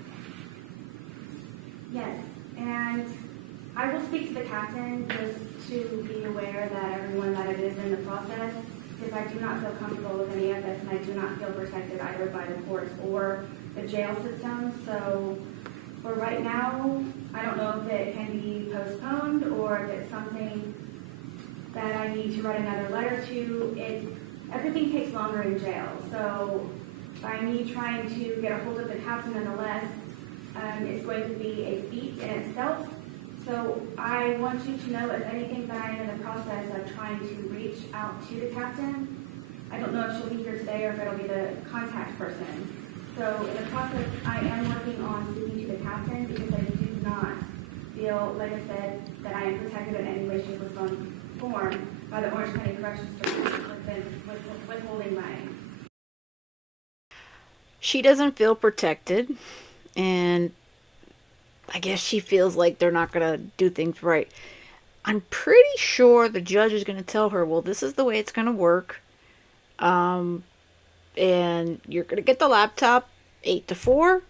Yes, and I will speak to the captain just to be aware that everyone that it is in the process, because I do not feel comfortable with any of this, and I do not feel protected either by the courts or the jail system. So for right now, I don't know if it can be postponed or if it's something that I need to write another letter to. Everything takes longer in jail. So by me trying to get a hold of the captain nonetheless, it's going to be a feat in itself. So I want you to know, if anything, that I am in the process of trying to reach out to the captain. I don't know if she'll be here today or if it'll be the contact person. So in the process, I am working on speaking to the captain because I do not feel, like I said, that I am protected in any way, shape, or form by the Orange County Corrections Department with withholding money. She doesn't feel protected, and I guess she feels like they're not going to do things right. I'm pretty sure the judge is going to tell her, well, this is the way it's going to work. And you're going to get the laptop 8 to 4.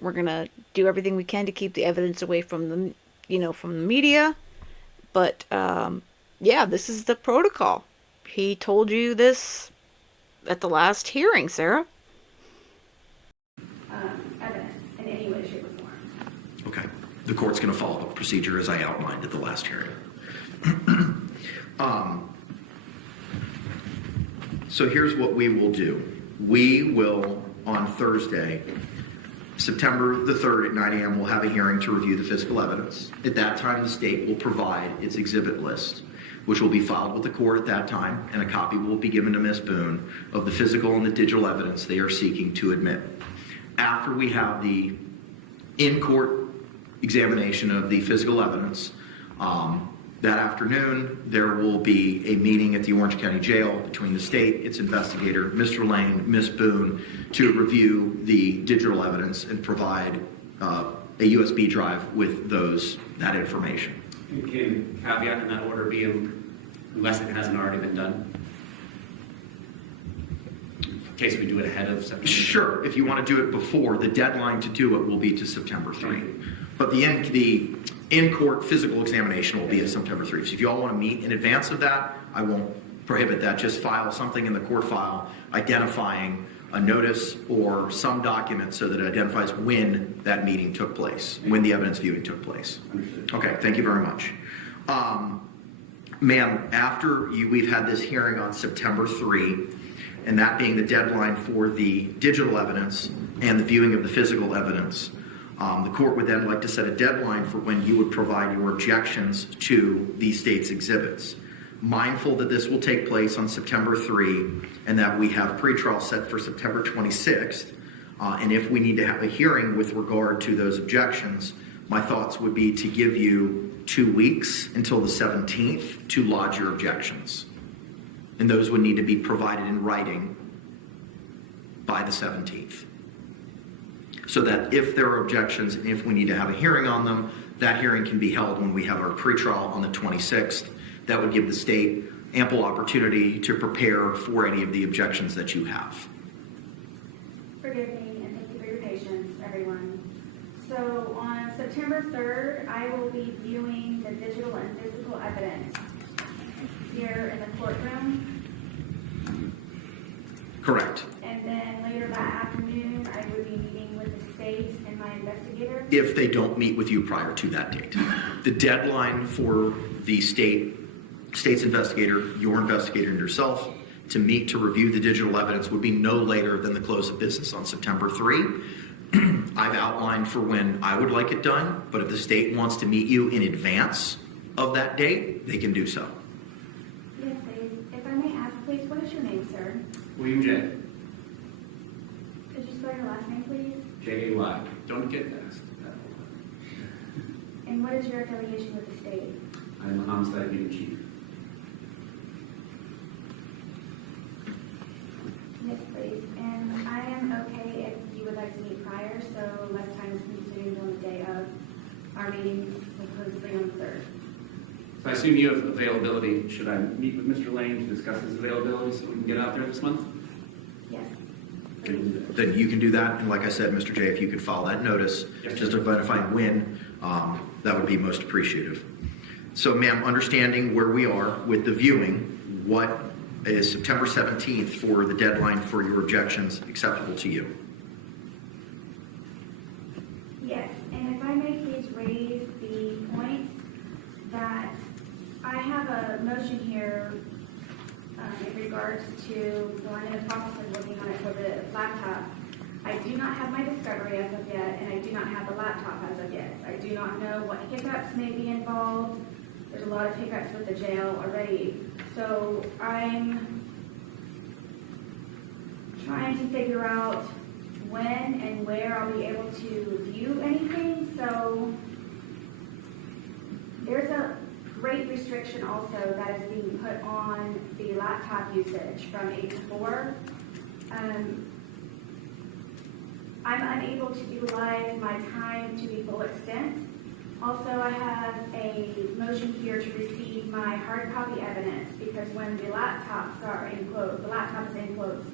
We're going to do everything we can to keep the evidence away from the, from the media. But, yeah, this is the protocol. He told you this at the last hearing, Sarah. Evidence in any way, shape, or form. Okay. The court's going to follow the procedure as I outlined at the last hearing. So here's what we will do. We will, on Thursday, September the 3rd at 9 a.m., we'll have a hearing to review the physical evidence. At that time, the state will provide its exhibit list, which will be filed with the court at that time, and a copy will be given to Ms. Boone of the physical and the digital evidence they are seeking to admit. After we have the in-court examination of the physical evidence, that afternoon, there will be a meeting at the Orange County Jail between the state, its investigator, Mr. Lane, Ms. Boone, to review the digital evidence and provide a USB drive with that information. Can caveat in that order be unless it hasn't already been done? case we do it ahead of September? Sure, if you want to do it before, the deadline to do it will be to September 3. But the in-court physical examination will be at September 3. So if you all want to meet in advance of that, I won't prohibit that. Just file something in the court file identifying a notice or some document so that it identifies when that meeting took place, when the evidence viewing took place. Understood. Okay, thank you very much. Ma'am, we've had this hearing on September 3, and that being the deadline for the digital evidence and the viewing of the physical evidence, the court would then like to set a deadline for when you would provide your objections to the state's exhibits. Mindful that this will take place on September 3 and that we have pretrial set for September 26th, and if we need to have a hearing with regard to those objections, my thoughts would be to give you 2 weeks until the 17th to lodge your objections. And those would need to be provided in writing by the 17th. So that if there are objections and if we need to have a hearing on them, that hearing can be held when we have our pretrial on the 26th. That would give the state ample opportunity to prepare for any of the objections that you have. Forgive me, and thank you for your patience, everyone. So on September 3rd, I will be viewing the digital and physical evidence here in the courtroom. Correct. And then later that afternoon, I will be meeting with the state and my investigator. If they don't meet with you prior to that date. The deadline for the state's investigator, your investigator, and yourself to meet to review the digital evidence would be no later than the close of business on September 3. I've outlined for when I would like it done, but if the state wants to meet you in advance of that date, they can do so. Yes, please. If I may ask, please, what is your name, sir? William J. Could you spell your last name, please? J-A-Y. Don't get asked that. And what is your affiliation with the state? I'm a homicide unit chief. Yes, please. And I am okay if you would like to meet prior, so less time is consumed on the day of our meeting, supposedly on the 3rd. So I assume you have availability. Should I meet with Mr. Lane to discuss his availability so we can get out there this month? Yes. Then you can do that, and like I said, Mr. J, if you could follow that notice, Yes. just identifying when, that would be most appreciative. So, ma'am, understanding where we are with the viewing, what is September 17th for the deadline for your objections acceptable to you? Yes, and if I may please raise the point that I have a motion here in regards to going in the process of looking on it for the laptop. I do not have my discovery as of yet, and I do not have the laptop as of yet. I do not know what hiccups may be involved. There's a lot of hiccups with the jail already. So I'm trying to figure out when and where I'll be able to view anything. So there's a great restriction also that is being put on the laptop usage from 8 to 4. I'm unable to utilize my time to the full extent. Also, I have a motion here to receive my hard copy evidence because when the laptops are in quotes, the laptop is in quotes,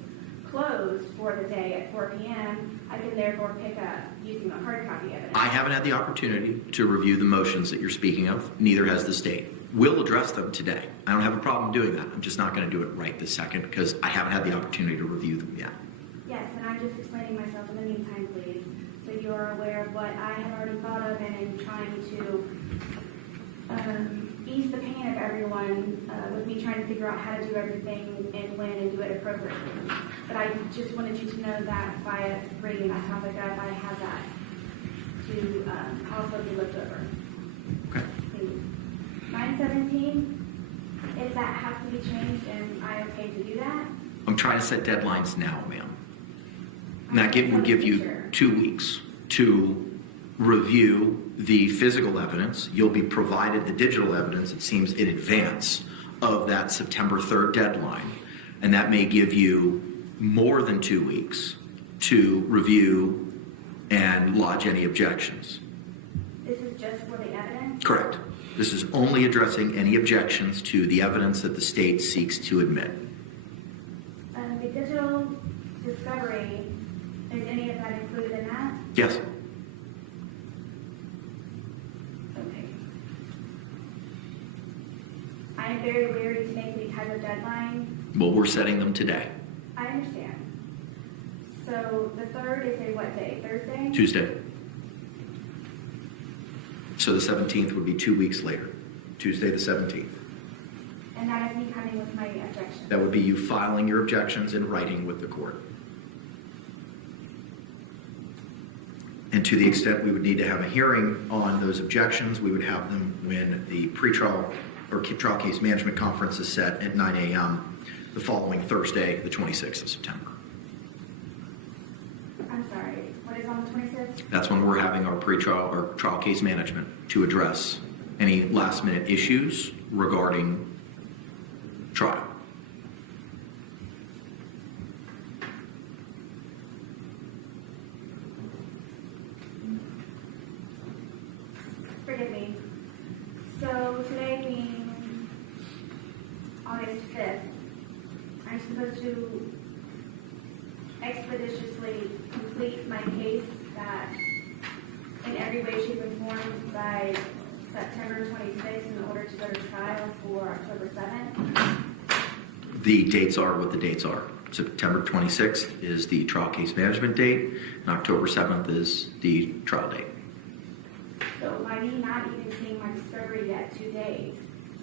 closed for the day at 4 p.m., I can therefore pick up using the hard copy evidence. I haven't had the opportunity to review the motions that you're speaking of, neither has the state. We'll address them today. I don't have a problem doing that. I'm just not going to do it right this second because I haven't had the opportunity to review them yet. Yes, and I'm just explaining myself in the meantime, please, so you are aware of what I have already thought of and am trying to ease the pain of everyone with me trying to figure out how to do everything and when and do it appropriately. But I just wanted you to know that by bringing that topic up, I have that to also be looked over. Okay. Please. 917, if that has to be changed, am I okay to do that? I'm trying to set deadlines now, ma'am. And that would give you 2 weeks to review the physical evidence. You'll be provided the digital evidence, it seems, in advance of that September 3rd deadline. And that may give you more than 2 weeks to review and lodge any objections. This is just for the evidence? Correct. This is only addressing any objections to the evidence that the state seeks to admit. The digital discovery, is any of that included in that? Yes. Okay. I am very wary to make any type of deadline. Well, we're setting them today, I understand. So the 3rd is a what day? Thursday? Tuesday. So the 17th would be 2 weeks later, Tuesday the 17th. And that is me coming with my objections. That would be you filing your objections in writing with the court. And to the extent we would need to have a hearing on those objections, we would have them when the pretrial or trial case management conference is set at 9 a.m. the following Thursday, the 26th of September. I'm sorry, what is on the 26th? That's when we're having our pretrial or trial case management to address any last minute issues regarding trial. Forgive me. So today being August 5th, I'm supposed to expeditiously complete my case that in every way, shape, and form by September 26th in order to go to trial for October 7th. The dates are what the dates are. September 26th is the trial case management date, and October 7th is the trial date. So by me not even seeing my discovery yet 2 days,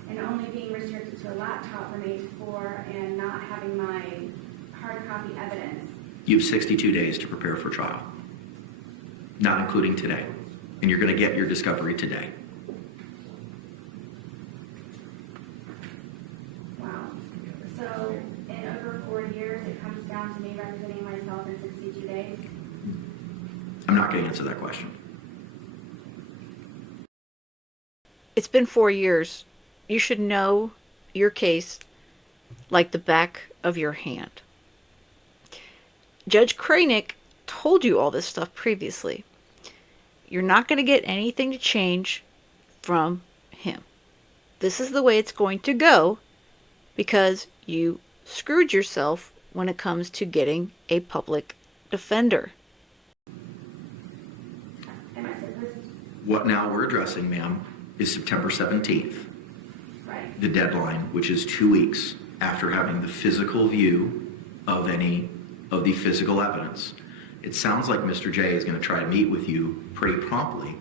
and only being restricted to a laptop from 8 to 4 and not having my hard copy evidence. You have 62 days to prepare for trial, not including today. And you're going to get your discovery today. Wow. So in over 4 years, it comes down to me representing myself in 62 days? I'm not going to answer that question. It's been 4 years. You should know your case like the back of your hand. Judge Kranick told you all this stuff previously. You're not going to get anything to change from him. This is the way it's going to go because you screwed yourself when it comes to getting a public defender. Am I supposed to? What now we're addressing, ma'am, is September 17th, Right. the deadline, which is 2 weeks after having the physical view of any of the physical evidence. It sounds like Mr. J is going to try to meet with you pretty promptly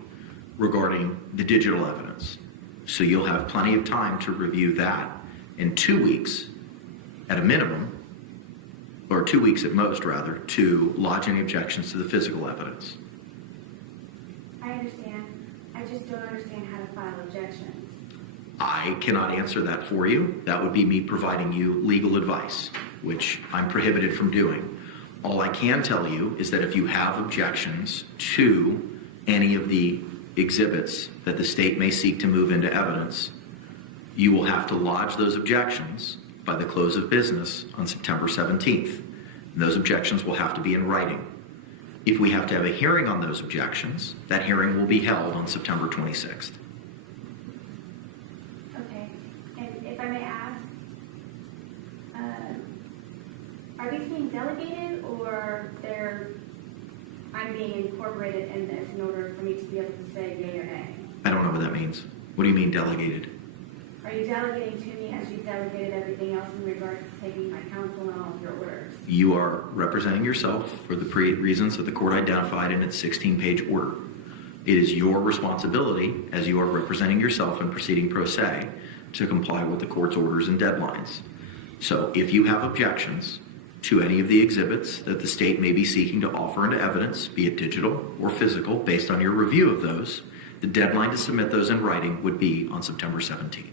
regarding the digital evidence. So you'll have plenty of time to review that in 2 weeks at a minimum, or 2 weeks at most rather, to lodge any objections to the physical evidence. I understand. I just don't understand how to file objections. I cannot answer that for you. That would be me providing you legal advice, which I'm prohibited from doing. All I can tell you is that if you have objections to any of the exhibits that the state may seek to move into evidence, you will have to lodge those objections by the close of business on September 17th. And those objections will have to be in writing. If we have to have a hearing on those objections, that hearing will be held on September 26th. Okay. And if I may ask, are these being delegated or I'm being incorporated in this in order for me to be able to say yea or nay? I don't know what that means. What do you mean delegated? Are you delegating to me as you've delegated everything else in regards to taking my counsel and all of your orders? You are representing yourself for the reasons that the court identified in its 16-page order. It is your responsibility, as you are representing yourself and proceeding pro se, to comply with the court's orders and deadlines. So if you have objections to any of the exhibits that the state may be seeking to offer into evidence, be it digital or physical, based on your review of those, the deadline to submit those in writing would be on September 17th.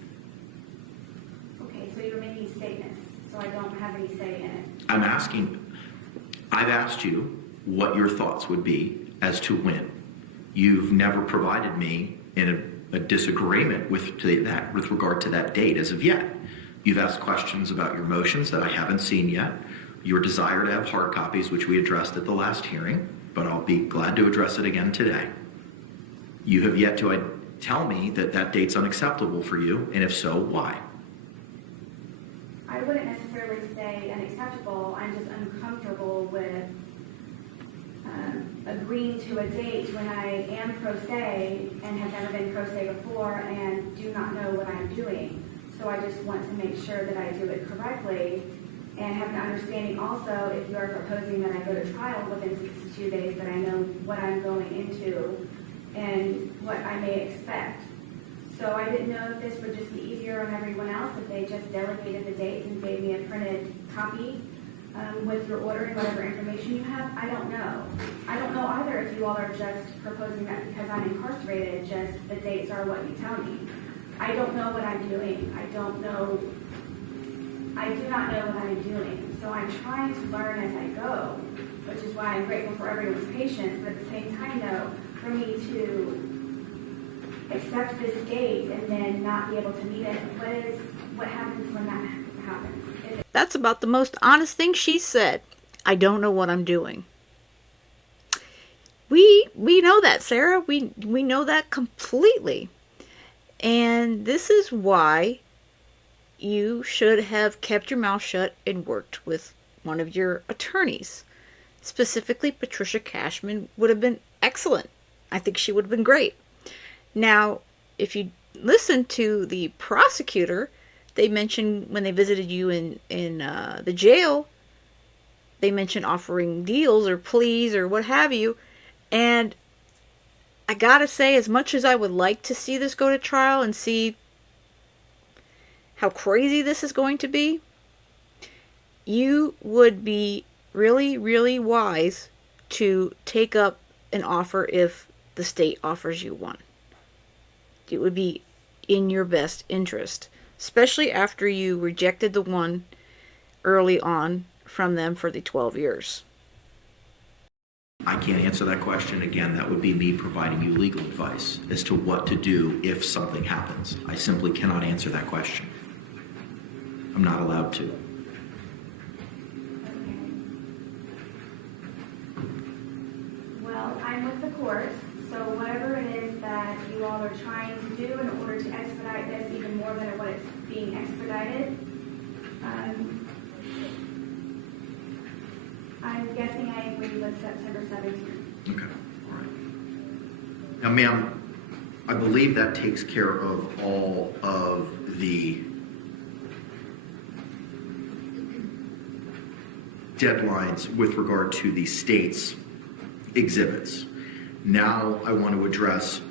Okay, so you're making statements, so I don't have any say in it. I've asked you what your thoughts would be as to when. You've never provided me in a disagreement with regard to that date as of yet. You've asked questions about your motions that I haven't seen yet, your desire to have hard copies, which we addressed at the last hearing, but I'll be glad to address it again today. You have yet to tell me that that date's unacceptable for you, and if so, why? I wouldn't necessarily say unacceptable, I'm just uncomfortable with agreeing to a date when I am pro se and have never been pro se before and do not know what I'm doing. So I just want to make sure that I do it correctly and have an understanding also, if you are proposing that I go to trial within 62 days, that I know what I'm going into and what I may expect. So I didn't know if this would just be easier on everyone else, if they just delegated the dates and gave me a printed copy with your order and whatever information you have. I don't know. I don't know either if you all are just proposing that because I'm incarcerated, just the dates are what you tell me. I don't know what I'm doing. I do not know what I'm doing. So I'm trying to learn as I go, which is why I'm grateful for everyone's patience. But at the same time, though, for me to accept this date and then not be able to meet it, what happens when that happens? That's about the most honest thing she said. I don't know what I'm doing. We know that, Sarah. We know that completely. And this is why you should have kept your mouth shut and worked with one of your attorneys. Specifically, Patricia Cashman would have been excellent. I think she would have been great. Now, if you listen to the prosecutor, they mentioned when they visited you in the jail, they mentioned offering deals or pleas or what have you. And I gotta say, as much as I would like to see this go to trial and see how crazy this is going to be, you would be really, really wise to take up an offer if the state offers you one. It would be in your best interest, especially after you rejected the one early on from them for the 12 years. I can't answer that question. Again, that would be me providing you legal advice as to what to do if something happens. I simply cannot answer that question. I'm not allowed to. Well, I'm with the court, so whatever it is that you all are trying to do in order to expedite this even more than what it's being expedited, I'm guessing I agree with September 17th. Okay. All right. Now, ma'am, I believe that takes care of all of the deadlines with regard to the state's exhibits. Now I want to address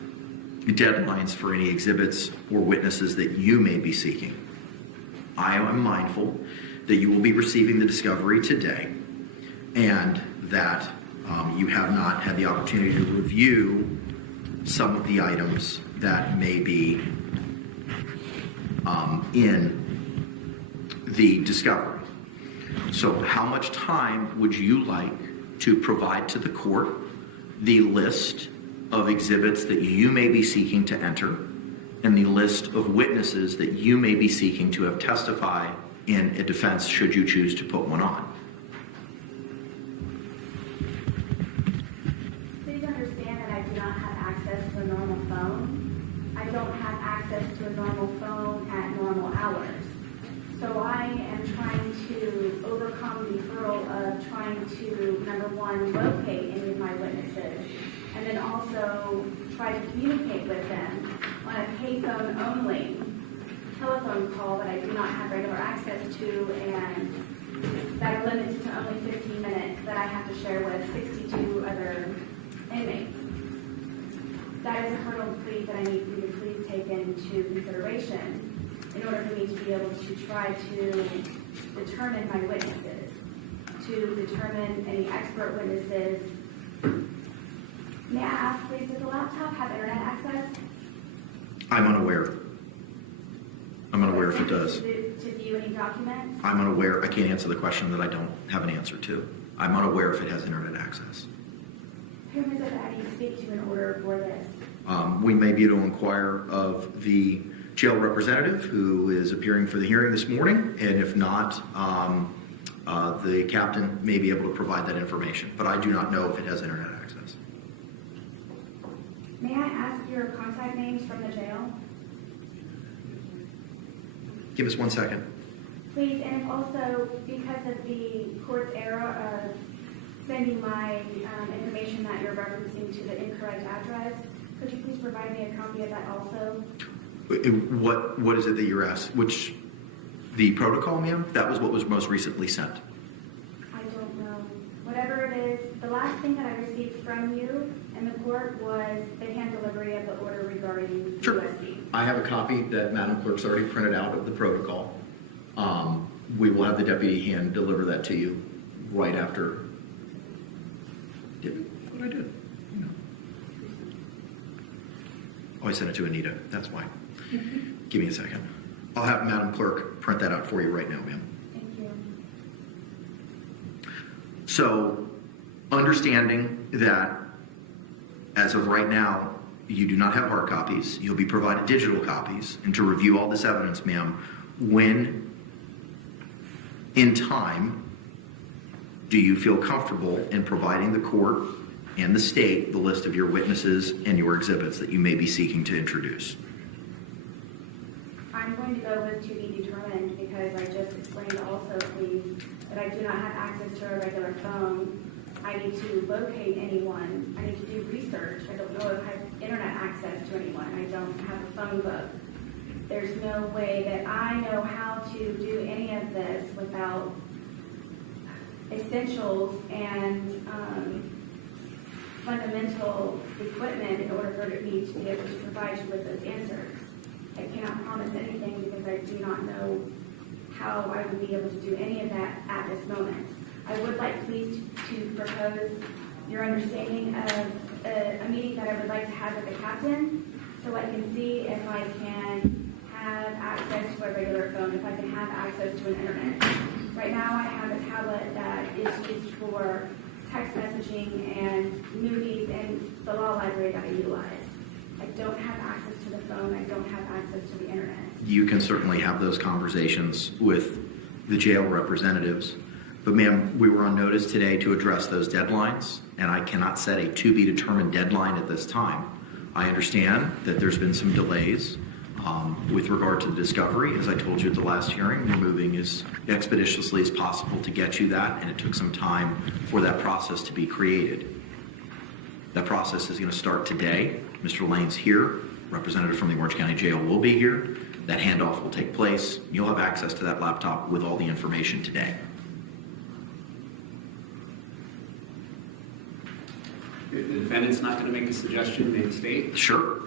deadlines for any exhibits or witnesses that you may be seeking. I am mindful that you will be receiving the discovery today and that you have not had the opportunity to review some of the items that may be in the discovery. So how much time would you like to provide to the court the list of exhibits that you may be seeking to enter and the list of witnesses that you may be seeking to have testify in a defense should you choose to put one on? Please understand that I do not have access to a normal phone. I don't have access to a normal phone at normal hours. So I am trying to overcome the hurdle of trying to, number one, locate any of my witnesses, and then also try to communicate with them on a payphone only telephone call that I do not have regular access to and that are limited to only 15 minutes that I have to share with 62 other inmates. That is a hurdle, please, that I need you to please take into consideration in order for me to be able to try to determine my witnesses, to determine any expert witnesses. May I ask, please, does the laptop have internet access? I'm unaware. I'm unaware if it does. To view any documents? I'm unaware. I can't answer the question that I don't have an answer to. I'm unaware if it has internet access. Who is it that I need to speak to in order for this? We may be able to inquire of the jail representative who is appearing for the hearing this morning, and if not, the captain may be able to provide that information, but I do not know if it has internet access. May I ask your contact names from the jail? Give us 1 second. Please, and if also, because of the court's error of sending my information that you're referencing to the incorrect address. Could you please provide me a copy of that also? What is it that you're asked? Which, the protocol, ma'am? That was what was most recently sent. I don't know. Whatever it is, the last thing that I received from you in the court was the hand delivery of the order regarding Sure. USD. I have a copy that Madam Clerk's already printed out of the protocol. We will have the deputy hand deliver that to you right after. What I did? Oh, I sent it to Anita. That's why. Give me a second. I'll have Madam Clerk print that out for you right now, ma'am. Thank you. So, understanding that as of right now, you do not have hard copies, you'll be provided digital copies, and to review all this evidence, ma'am, when in time do you feel comfortable in providing the court and the state the list of your witnesses and your exhibits that you may be seeking to introduce? I'm going to go with to be determined because I just explained also, please, that I do not have access to a regular phone. I need to locate anyone. I need to do research. I don't know if I have internet access to anyone. I don't have a phone book. There's no way that I know how to do any of this without essentials and fundamental equipment in order for me to be able to provide you with those answers. I cannot promise anything because I do not know how I would be able to do any of that at this moment. I would like please to propose your understanding of a meeting that I would like to have with the captain so I can see if I can have access to a regular phone, if I can have access to an internet. Right now I have a tablet that is used for text messaging and movies and the law library that I utilize. I don't have access to the phone. I don't have access to the internet. You can certainly have those conversations with the jail representatives. But ma'am, we were on notice today to address those deadlines, and I cannot set a to-be-determined deadline at this time. I understand that there's been some delays with regard to the discovery. As I told you at the last hearing, we're moving as expeditiously as possible to get you that, and it took some time for that process to be created. That process is going to start today. Mr. Lane's here. Representative from the Orange County Jail will be here. That handoff will take place. You'll have access to that laptop with all the information today. If the defendant's not going to make a suggestion, they state. Sure.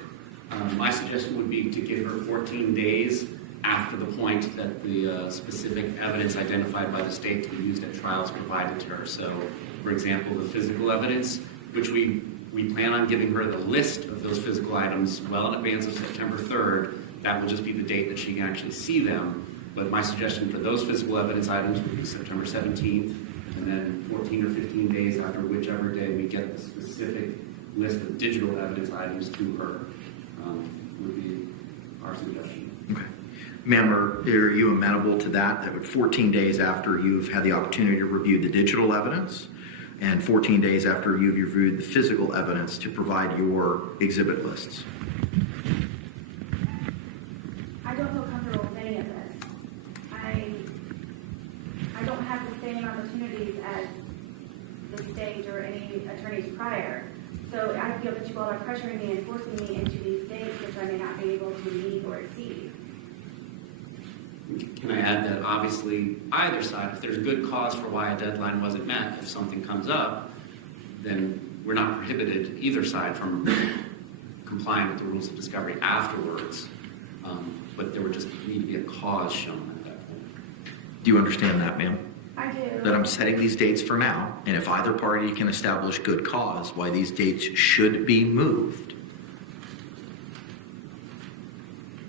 My suggestion would be to give her 14 days after the point that the specific evidence identified by the state to be used at trial is provided to her. So, for example, the physical evidence, which we plan on giving her the list of those physical items well in advance of September 3rd. That will just be the date that she can actually see them. But my suggestion for those physical evidence items would be September 17th, and then 14 or 15 days after whichever day we get the specific list of digital evidence items to her, would be our suggestion. Okay. Ma'am, are you amenable to that? That would 14 days after you've had the opportunity to review the digital evidence and 14 days after you've reviewed the physical evidence to provide your exhibit lists? I don't feel comfortable with any of this. I don't have the same opportunities as the state or any attorneys prior. So I feel that you all are pressuring me and forcing me into these dates which I may not be able to meet or exceed. Can I add that obviously either side, if there's good cause for why a deadline wasn't met, if something comes up, then we're not prohibited either side from complying with the rules of discovery afterwards. But there would just need to be a cause shown at that point. Do you understand that, ma'am? I do. That I'm setting these dates for now, and if either party can establish good cause why these dates should be moved.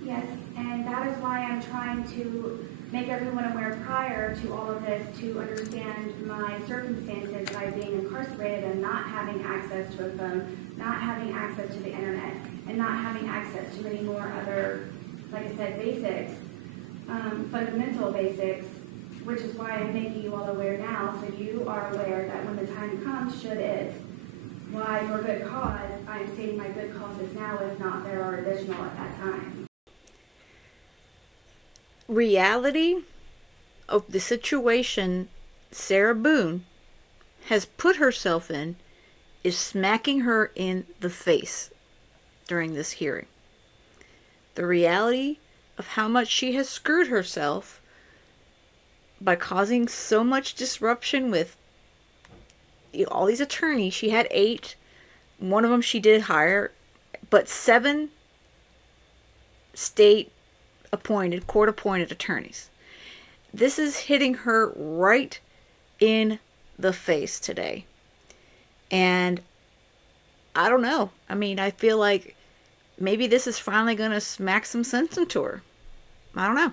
Yes, and that is why I'm trying to make everyone aware prior to all of this to understand my circumstances by being incarcerated and not having access to a phone, not having access to the internet, and not having access to many more other, like I said, basics, fundamental basics, which is why I'm making you all aware now, so you are aware that when the time comes, should it, why for good cause, I'm stating my good causes now, if not, there are additional at that time. Reality of the situation Sarah Boone has put herself in is smacking her in the face during this hearing. The reality of how much she has screwed herself by causing so much disruption with all these attorneys. She had 8. One of them she did hire, but 7 state appointed, court appointed attorneys. This is hitting her right in the face today. And I don't know. I mean, I feel like maybe this is finally going to smack some sense into her. I don't know.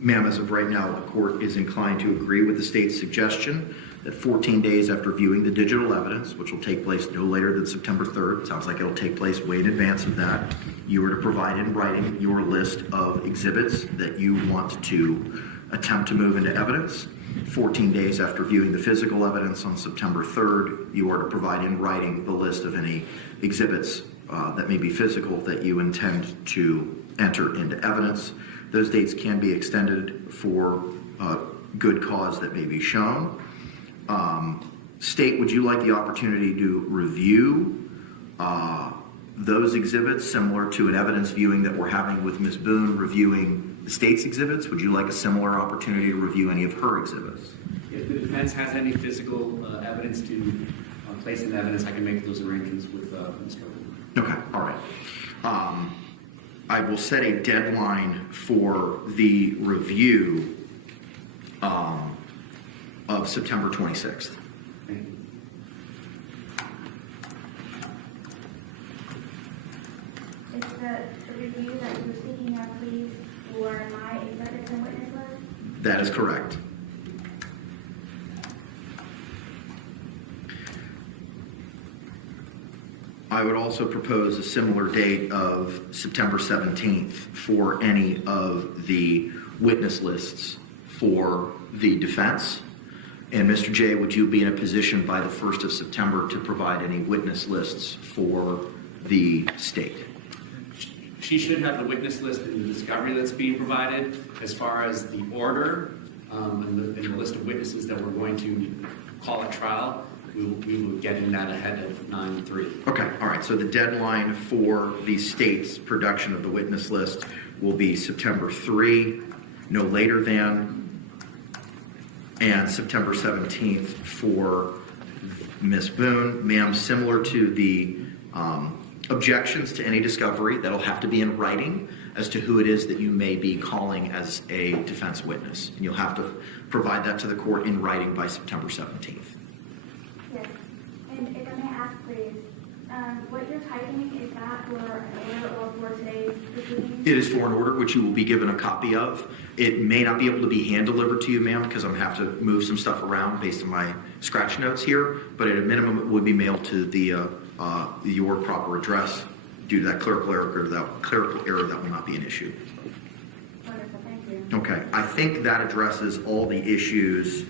Ma'am, as of right now, the court is inclined to agree with the state's suggestion that 14 days after viewing the digital evidence, which will take place no later than September 3rd, sounds like it'll take place way in advance of that, you are to provide in writing your list of exhibits that you want to attempt to move into evidence. 14 days after viewing the physical evidence on September 3rd, you are to provide in writing the list of any exhibits that may be physical that you intend to enter into evidence. Those dates can be extended for good cause that may be shown. State, would you like the opportunity to review those exhibits similar to an evidence viewing that we're having with Ms. Boone reviewing the state's exhibits? Would you like a similar opportunity to review any of her exhibits? If the defense has any physical evidence to place in evidence, I can make those arrangements with Mr. Boone. Okay, all right. I will set a deadline for the review of September 26th. Thank you. Is the review that you're seeking out, please, for my exhibits and witness list? That is correct. I would also propose a similar date of September 17th for any of the witness lists for the defense. And Mr. J, would you be in a position by the 1st of September to provide any witness lists for the state? She should have the witness list in the discovery that's being provided. As far as the order and the list of witnesses that we're going to call at trial, we will get in that ahead of 9/3. Okay, all right. So the deadline for the state's production of the witness list will be September 3, no later than, and September 17th for Ms. Boone. Ma'am, similar to the objections to any discovery, that'll have to be in writing as to who it is that you may be calling as a defense witness. And you'll have to provide that to the court in writing by September 17th. Yes. And if I may ask, please, what you're typing, is that for an order or for today's proceedings? It is for an order, which you will be given a copy of. It may not be able to be hand-delivered to you, ma'am, because I'm going to have to move some stuff around based on my scratch notes here, but at a minimum, it would be mailed to the your proper address. Due to that clerical error, that will not be an issue. Wonderful, thank you. Okay, I think that addresses all the issues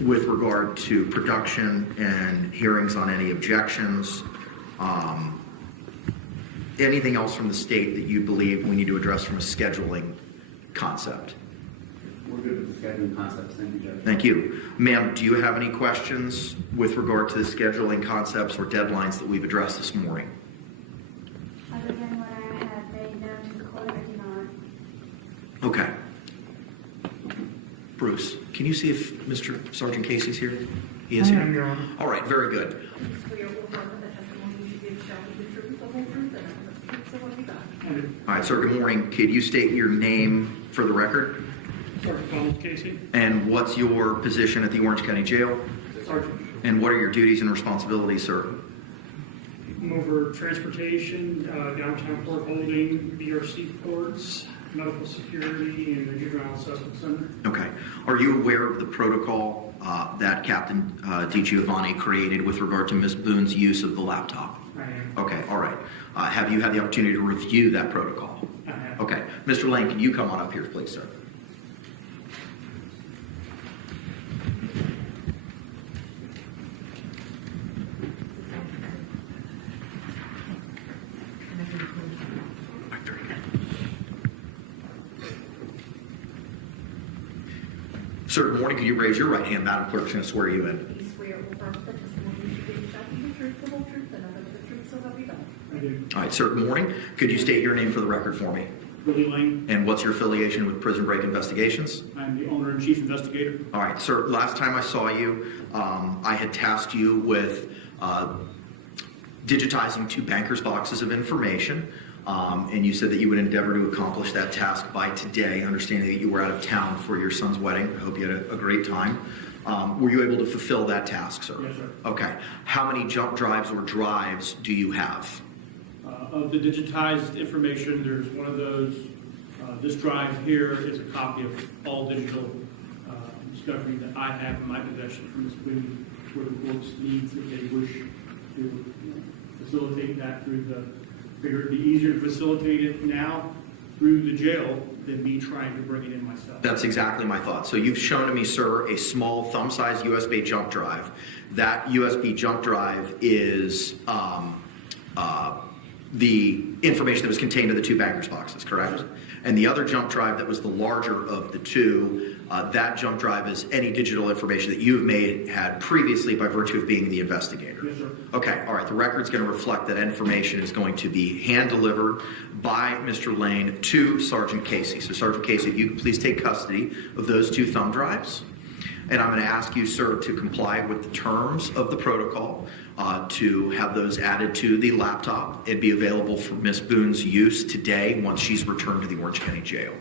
with regard to production and hearings on any objections. Anything else from the state that you believe we need to address from a scheduling concept? We're good with the scheduling concepts. Thank you, Judge. Thank you. Ma'am, do you have any questions with regard to the scheduling concepts or deadlines that we've addressed this morning? Other than what I have made known to the court, I do not. Okay. Bruce, can you see if Mr. Sergeant Casey's here? He is here. Your Honor. All right, very good. Please swear or affirm that the testimony you should give shall be the truth, the whole truth, and nothing but the truth, so help you God. All right, sir, good morning. Could you state your name for the record? Sergeant Donald Casey. And what's your position at the Orange County Jail? Sergeant. And what are your duties and responsibilities, sir? I'm over transportation, downtown court holding, BRC courts, medical security, and the juvenile assessment center. Okay. Are you aware of the protocol that Captain DiGiovanni created with regard to Ms. Boone's use of the laptop? I am. Okay, all right. Have you had the opportunity to review that protocol? I have. Okay. Mr. Lane, can you come on up here, please, sir? Sir, good morning. Could you raise your right hand? Madam Clerk's going to swear you in. Do you swear or affirm that the testimony you should give shall be the truth, the whole truth, and nothing but the truth, so help you God? I do. All right, sir, good morning. Could you state your name for the record for me? Willie Lane, And what's your affiliation with Prison Break Investigations? I'm the owner and chief investigator. All right, sir, last time I saw you, I had tasked you with digitizing 2 banker's boxes of information, and you said that you would endeavor to accomplish that task by today, understanding that you were out of town for your son's wedding. I hope you had a great time. Were you able to fulfill that task, sir? Yes, sir. Okay. How many jump drives or drives do you have? Of the digitized information, there's one of those. This drive here is a copy of all digital discovery that I have in my possession from this Boone, where the courts needs if they wish to facilitate that through the, figure it'd be easier to facilitate it now through the jail than me trying to bring it in myself. That's exactly my thought. So you've shown to me, sir, a small thumb-sized USB jump drive. That USB jump drive is the information that was contained in the 2 bankers boxes, correct? Yes. And the other jump drive that was the larger of the 2, that jump drive is any digital information that you've had previously by virtue of being the investigator. Yes, sir. Okay, all right. The record's going to reflect that information is going to be hand-delivered by Mr. Lane to Sergeant Casey. So, Sergeant Casey, if you could please take custody of those 2 thumb drives. And I'm going to ask you, sir, to comply with the terms of the protocol, to have those added to the laptop and be available for Ms. Boone's use today once she's returned to the Orange County Jail.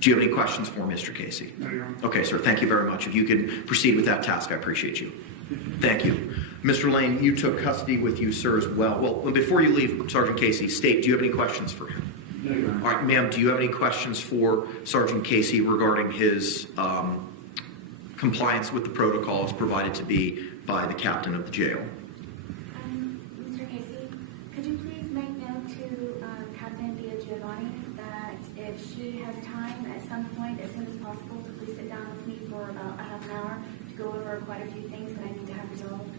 Do you have any questions for Mr. Casey? No, Your Honor. Okay, sir. Thank you very much. If you could proceed with that task, I appreciate you. Thank you. Mr. Lane, you took custody with you, sir, as well. Well, before you leave, Sergeant Casey, state, do you have any questions for him? No, Your Honor. All right, ma'am, do you have any questions for Sergeant Casey regarding his compliance with the protocols provided to be by the captain of the jail? Mr. Casey, could you please make note to Captain Giovanni that if she has time at some point, as soon as possible, to please sit down with me for about a half an hour to go over quite a few things that I need to have resolved.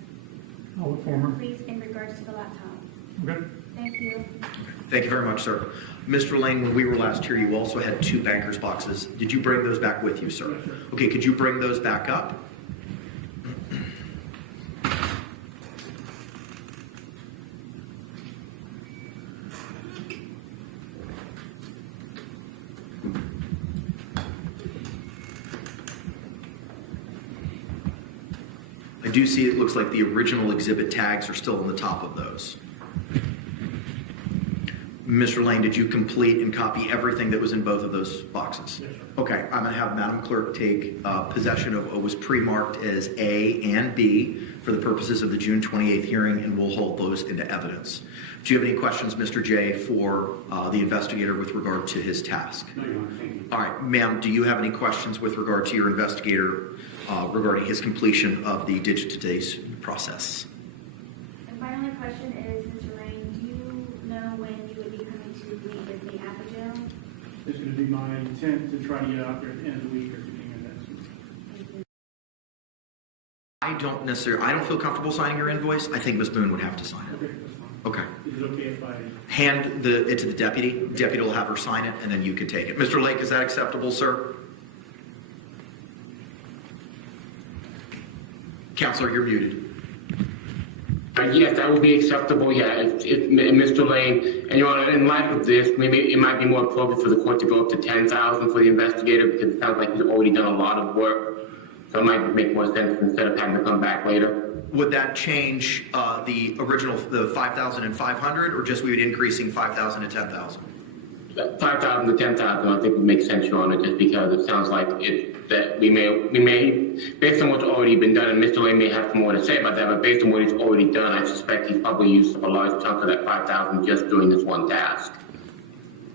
I'll look for her. Please, in regards to the laptop. Okay. Thank you. Thank you very much, sir. Mr. Lane, when we were last here, you also had 2 bankers boxes. Did you bring those back with you, sir? Yes, sir. Okay, could you bring those back up? I do see it looks like the original exhibit tags are still on the top of those. Mr. Lane, did you complete and copy everything that was in both of those boxes? Yes, sir. Okay, I'm going to have Madam Clerk take possession of what was pre-marked as A and B for the purposes of the June 28th hearing, and we'll hold those into evidence. Do you have any questions, Mr. J, for the investigator with regard to his task? No, Your Honor. Thank you. All right, ma'am, do you have any questions with regard to your investigator regarding his completion of the digitization process? And my only question is, Mr. Lane, do you know when you would be coming to meet with me at the jail? It's going to be my intent to try to get out there at the end of the week or beginning of next week. Thank you. I don't feel comfortable signing your invoice. I think Ms. Boone would have to sign it. Okay, that's fine. Okay. Is it okay if I? Hand it to the deputy. Deputy will have her sign it, and then you can take it. Mr. Lake, is that acceptable, sir? Counselor, you're muted. Yes, that would be acceptable, yeah, if Mr. Lane, and Your Honor, in light of this, maybe it might be more appropriate for the court to go up to $10,000 for the investigator, because it sounds like he's already done a lot of work, so it might make more sense instead of having to come back later. Would that change the original, the 5,500, or just we would increasing 5,000 to 10,000? 5,000 to 10,000, I think would make sense, Your Honor, just because it sounds like that we may, based on what's already been done, and Mr. Lane may have more to say about that, but based on what he's already done, I suspect he's probably used up a large chunk of that 5,000 just doing this one task.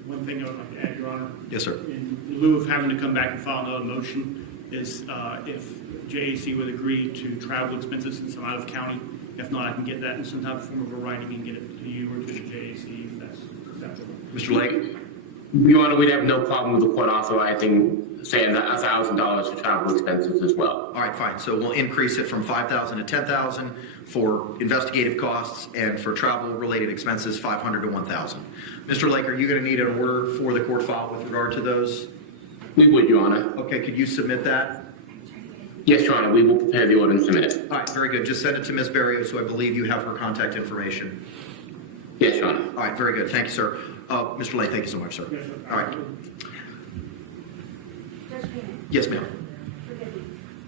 One thing I would like to add, Your Honor. Yes, sir. In lieu of having to come back and file another motion, is if JAC would agree to travel expenses since I'm out of county. If not, I can get that in some type of form of a writing and get it to you or to the JAC if that's acceptable. Mr. Lake? Your Honor, we'd have no problem with the court authorizing, say, $1,000 for travel expenses as well. All right, fine. So we'll increase it from 5,000 to 10,000 for investigative costs, and for travel-related expenses, 500 to 1,000. Mr. Lake, are you going to need an order for the court file with regard to those? We would, Your Honor. Okay, could you submit that? Yes, Your Honor, we will prepare the order and submit it. All right, very good. Just send it to Ms. Barrios, so I believe you have her contact information. Yes, Your Honor. All right, very good. Thank you, sir. Mr. Lane, thank you so much, sir. Yes, sir. All right. Judge Keenan, Yes, ma'am. forgive me.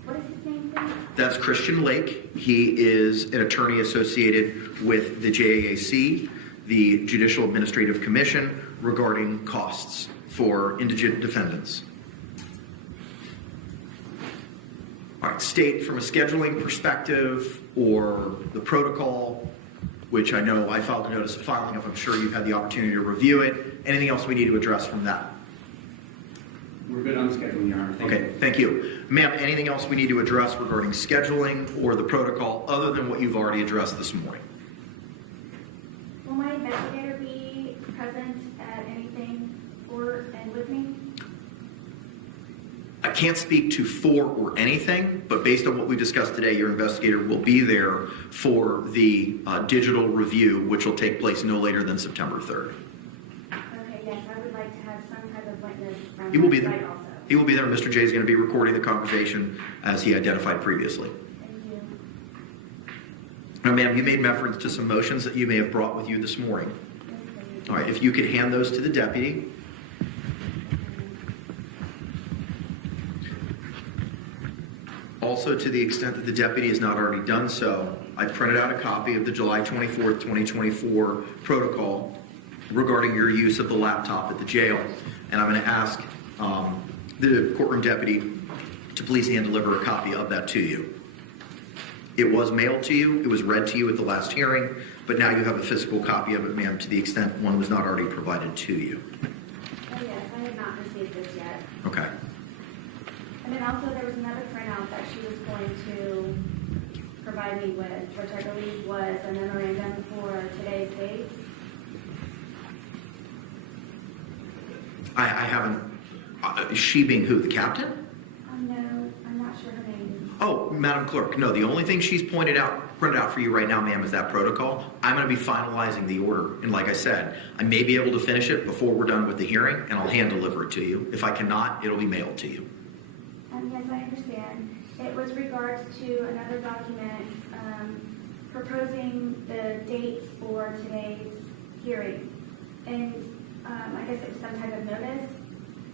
What is his name, please? That's Christian Lake. He is an attorney associated with the JAAC, the Judicial Administrative Commission, regarding costs for indigent defendants. All right, state from a scheduling perspective or the protocol, which I know I filed a notice of filing of, I'm sure you've had the opportunity to review it. Anything else we need to address from that? We're good on scheduling, Your Honor. Thank Okay, you. thank you. Ma'am, anything else we need to address regarding scheduling or the protocol other than what you've already addressed this morning? Will my investigator be present at anything for and with me? I can't speak to for or anything, but based on what we discussed today, your investigator will be there for the digital review, which will take place no later than September 3rd. Okay, yes, I would like to have some type of witness from He will be my side there. also. He will be there. Mr. J is going to be recording the conversation as he identified previously. Thank you. Now, ma'am, you made reference to some motions that you may have brought with you this morning. Yes, please. All right, if you could hand those to the deputy. Also, to the extent that the deputy has not already done so, I printed out a copy of the July 24th, 2024 protocol regarding your use of the laptop at the jail. And I'm going to ask the courtroom deputy to please hand deliver a copy of that to you. It was mailed to you, it was read to you at the last hearing, but now you have a physical copy of it, ma'am, to the extent one was not already provided to you. Oh, yes, I have not received this yet. Okay. And then also there was another printout that she was going to provide me with, which I believe was a memorandum for today's date. I haven't, she being who, the captain? No, I'm not sure her name. Oh, Madam Clerk, no, the only thing she's printed out for you right now, ma'am, is that protocol. I'm going to be finalizing the order, and like I said, I may be able to finish it before we're done with the hearing, and I'll hand deliver it to you. If I cannot, it'll be mailed to you. Yes, I understand. It was regards to another document proposing the dates for today's hearing. And I guess it was some type of notice.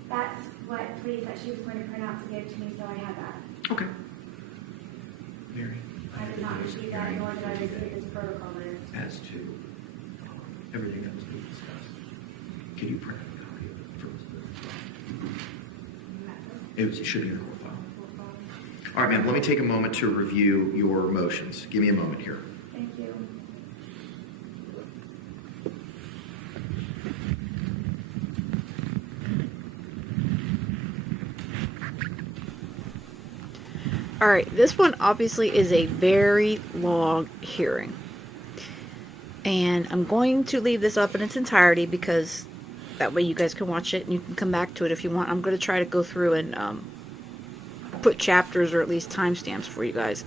That's what, please, that she was going to print out to give to me, so I have that. Okay. Mary. I did not receive that, nor did I receive this protocol list. As to everything that was being discussed, can you print out a copy of it for us? It should be in the court file. All right, ma'am, let me take a moment to review your motions. Give me a moment here. Thank you. All right, this one obviously is a very long hearing. And I'm going to leave this up in its entirety because that way you guys can watch it and you can come back to it if you want. I'm going to try to go through and put chapters or at least timestamps for you guys.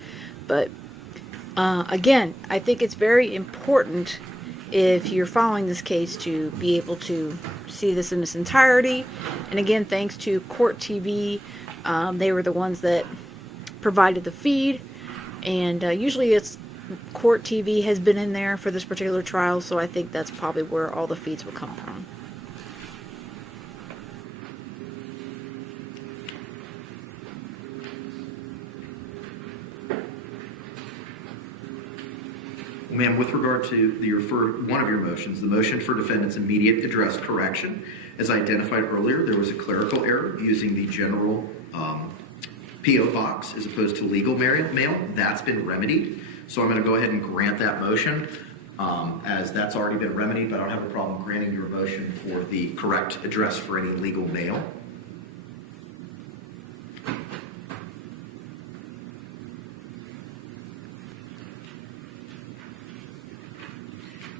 But again, I think it's very important if you're following this case to be able to see this in its entirety. And again, thanks to Court TV, they were the ones that provided the feed, and usually it's Court TV has been in there for this particular trial, so I think that's probably where all the feeds will come from. Ma'am, with regard to one of your motions, the motion for defendant's immediate address correction, as identified earlier, there was a clerical error using the general P.O. box as opposed to legal mail. That's been remedied. So I'm going to go ahead and grant that motion as that's already been remedied, but I don't have a problem granting your motion for the correct address for any legal mail.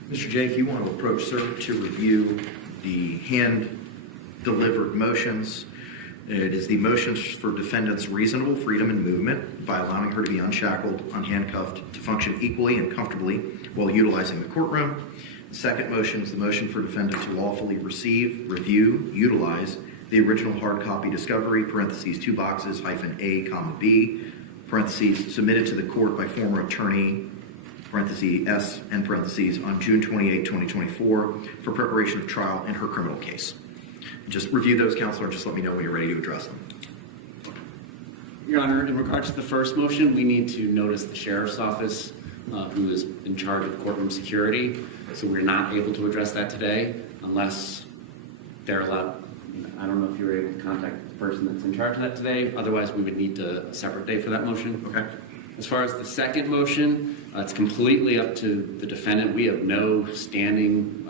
Mr. J, if you want to approach, sir, to review the hand-delivered motions. It is the motions for defendant's reasonable freedom and movement by allowing her to be unshackled, unhandcuffed, to function equally and comfortably while utilizing the courtroom. The second motion is the motion for defendant to lawfully receive, review, utilize the original hard copy discovery, parentheses, 2 boxes, -A, B, parentheses, submitted to the court by former attorney, parentheses, S, and parentheses, on June 28, 2024, for preparation of trial in her criminal case. Just review those, Counselor, and just let me know when you're ready to address them. Your Honor, in regards to the first motion, we need to notice the Sheriff's Office, who is in charge of courtroom security. So we're not able to address that today unless they're allowed. I don't know if you're able to contact the person that's in charge of that today. Otherwise, we would need a separate day for that motion. Okay. As far as the second motion, it's completely up to the defendant. We have no standing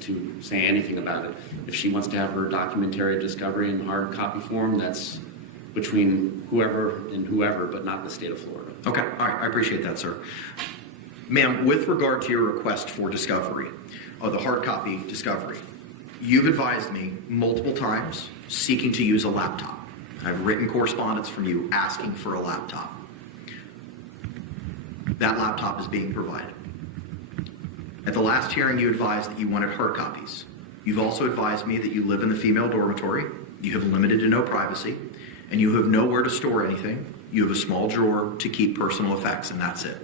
to say anything about it. If she wants to have her documentary discovery in hard copy form, that's between whoever and whoever, but not the state of Florida. Okay, all right, I appreciate that, sir. Ma'am, with regard to your request for discovery, the hard copy discovery, you've advised me multiple times seeking to use a laptop. I've written correspondence from you asking for a laptop. That laptop is being provided. At the last hearing, you advised that you wanted hard copies. You've also advised me that you live in the female dormitory, you have limited to no privacy, and you have nowhere to store anything. You have a small drawer to keep personal effects, and that's it.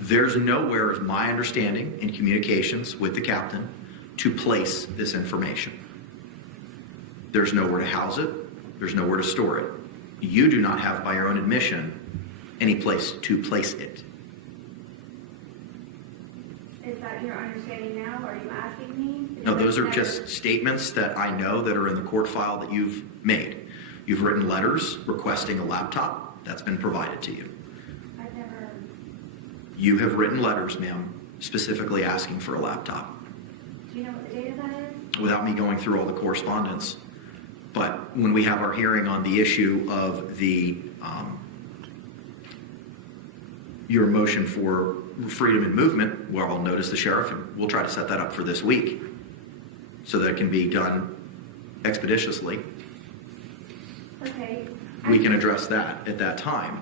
There's nowhere, is my understanding, in communications with the captain, to place this information. There's nowhere to house it. There's nowhere to store it. You do not have, by your own admission, any place to place it. Is that your understanding now? Are you asking me? No, those are just statements that I know that are in the court file that you've made. You've written letters requesting a laptop. That's been provided to you. I've never. You have written letters, ma'am, specifically asking for a laptop. Do you know what the date of that is? Without me going through all the correspondence. But when we have our hearing on the issue of the your motion for freedom and movement, well, I'll notice the sheriff, and we'll try to set that up for this week so that it can be done expeditiously. Okay. We can address that at that time.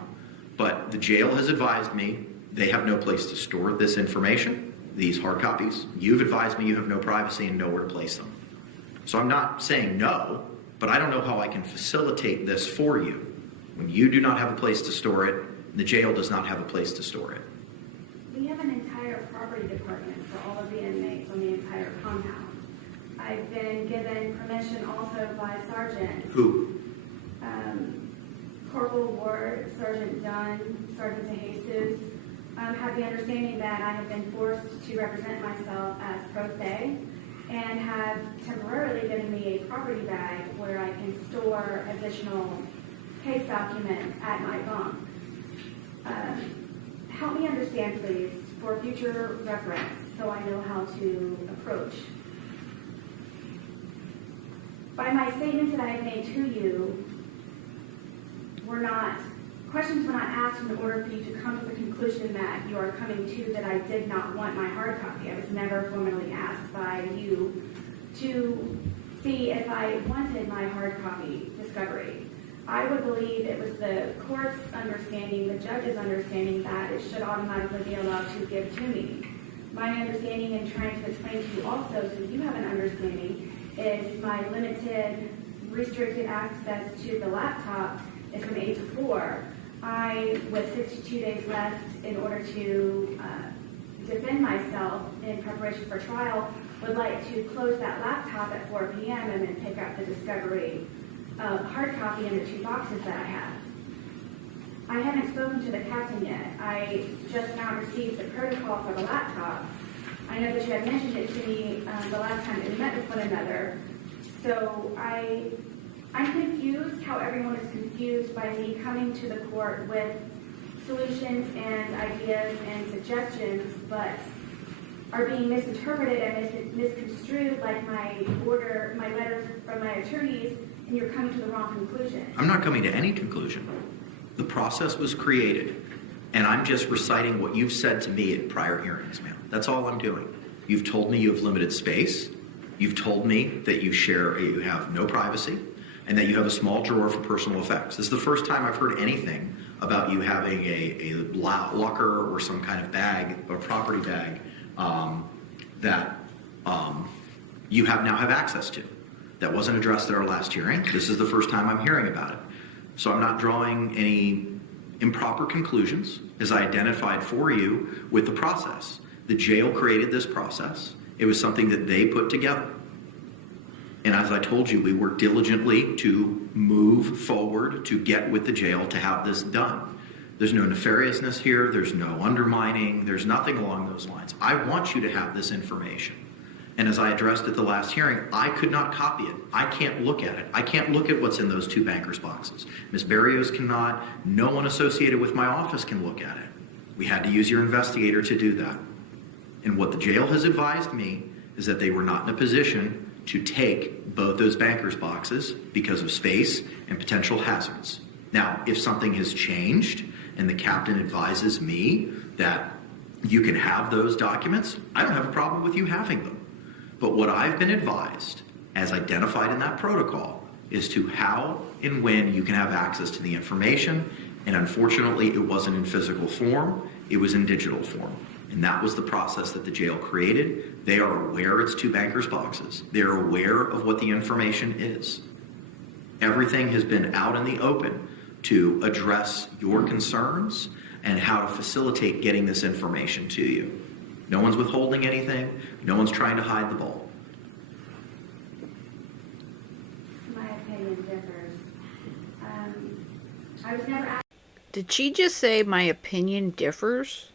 But the jail has advised me they have no place to store this information, these hard copies. You've advised me you have no privacy and nowhere to place them. So I'm not saying no, but I don't know how I can facilitate this for you when you do not have a place to store it. The jail does not have a place to store it. We have an entire property department for all of the inmates on the entire compound. I've been given permission also by Sergeant. Who? Corporal Ward, Sergeant Dunn, Sergeant DeJesus, have the understanding that I have been forced to represent myself as pro se and have temporarily given me a property bag where I can store additional case documents at my bunk. Help me understand, please, for future reference, so I know how to approach. By my statements that I have made to you, questions were not asked in order for you to come to the conclusion that you are coming to that I did not want my hard copy. I was never formally asked by you to see if I wanted my hard copy discovery. I would believe it was the court's understanding, the judge's understanding, that it should automatically be allowed to give to me. My understanding, and trying to explain to you also, so you have an understanding, is my limited, restricted access to the laptop is from 8 to 4. I, with 62 days left in order to defend myself in preparation for trial, would like to close that laptop at 4 p.m. and then pick up the discovery hard copy in the 2 boxes that I have. I haven't spoken to the captain yet. I just now received the protocol for the laptop. I know that you had mentioned it to me the last time that we met with one another. So I'm confused how everyone is confused by me coming to the court with solutions and ideas and suggestions, but are being misinterpreted and misconstrued like my letters from my attorneys, and you're coming to the wrong conclusion. I'm not coming to any conclusion. The process was created, and I'm just reciting what you've said to me at prior hearings, ma'am. That's all I'm doing. You've told me you have limited space. You've told me that you have no privacy, and that you have a small drawer for personal effects. This is the first time I've heard anything about you having a locker or some kind of bag, or property bag, that you now have access to. That wasn't addressed at our last hearing. This is the first time I'm hearing about it. So I'm not drawing improper conclusions, as I identified for you with the process. The jail created this process. It was something that they put together. And as I told you, we worked diligently to move forward, to get with the jail to have this done. There's no nefariousness here. There's no undermining. There's nothing along those lines. I want you to have this information. And as I addressed at the last hearing, I could not copy it. I can't look at it. I can't look at what's in those 2 bankers' boxes. Ms. Barrios cannot. No one associated with my office can look at it. We had to use your investigator to do that. And what the jail has advised me is that they were not in a position to take both those bankers' boxes because of space and potential hazards. Now, if something has changed and the captain advises me that you can have those documents, I don't have a problem with you having them. But what I've been advised, as identified in that protocol, is to how and when you can have access to the information. And unfortunately, it wasn't in physical form, it was in digital form. And that was the process that the jail created. They are aware it's 2 bankers' boxes. They're aware of what the information is. Everything has been out in the open to address your concerns and how to facilitate getting this information to you. No one's withholding anything. No one's trying to hide the ball. My opinion differs. I was never asked. Did she just say my opinion differs?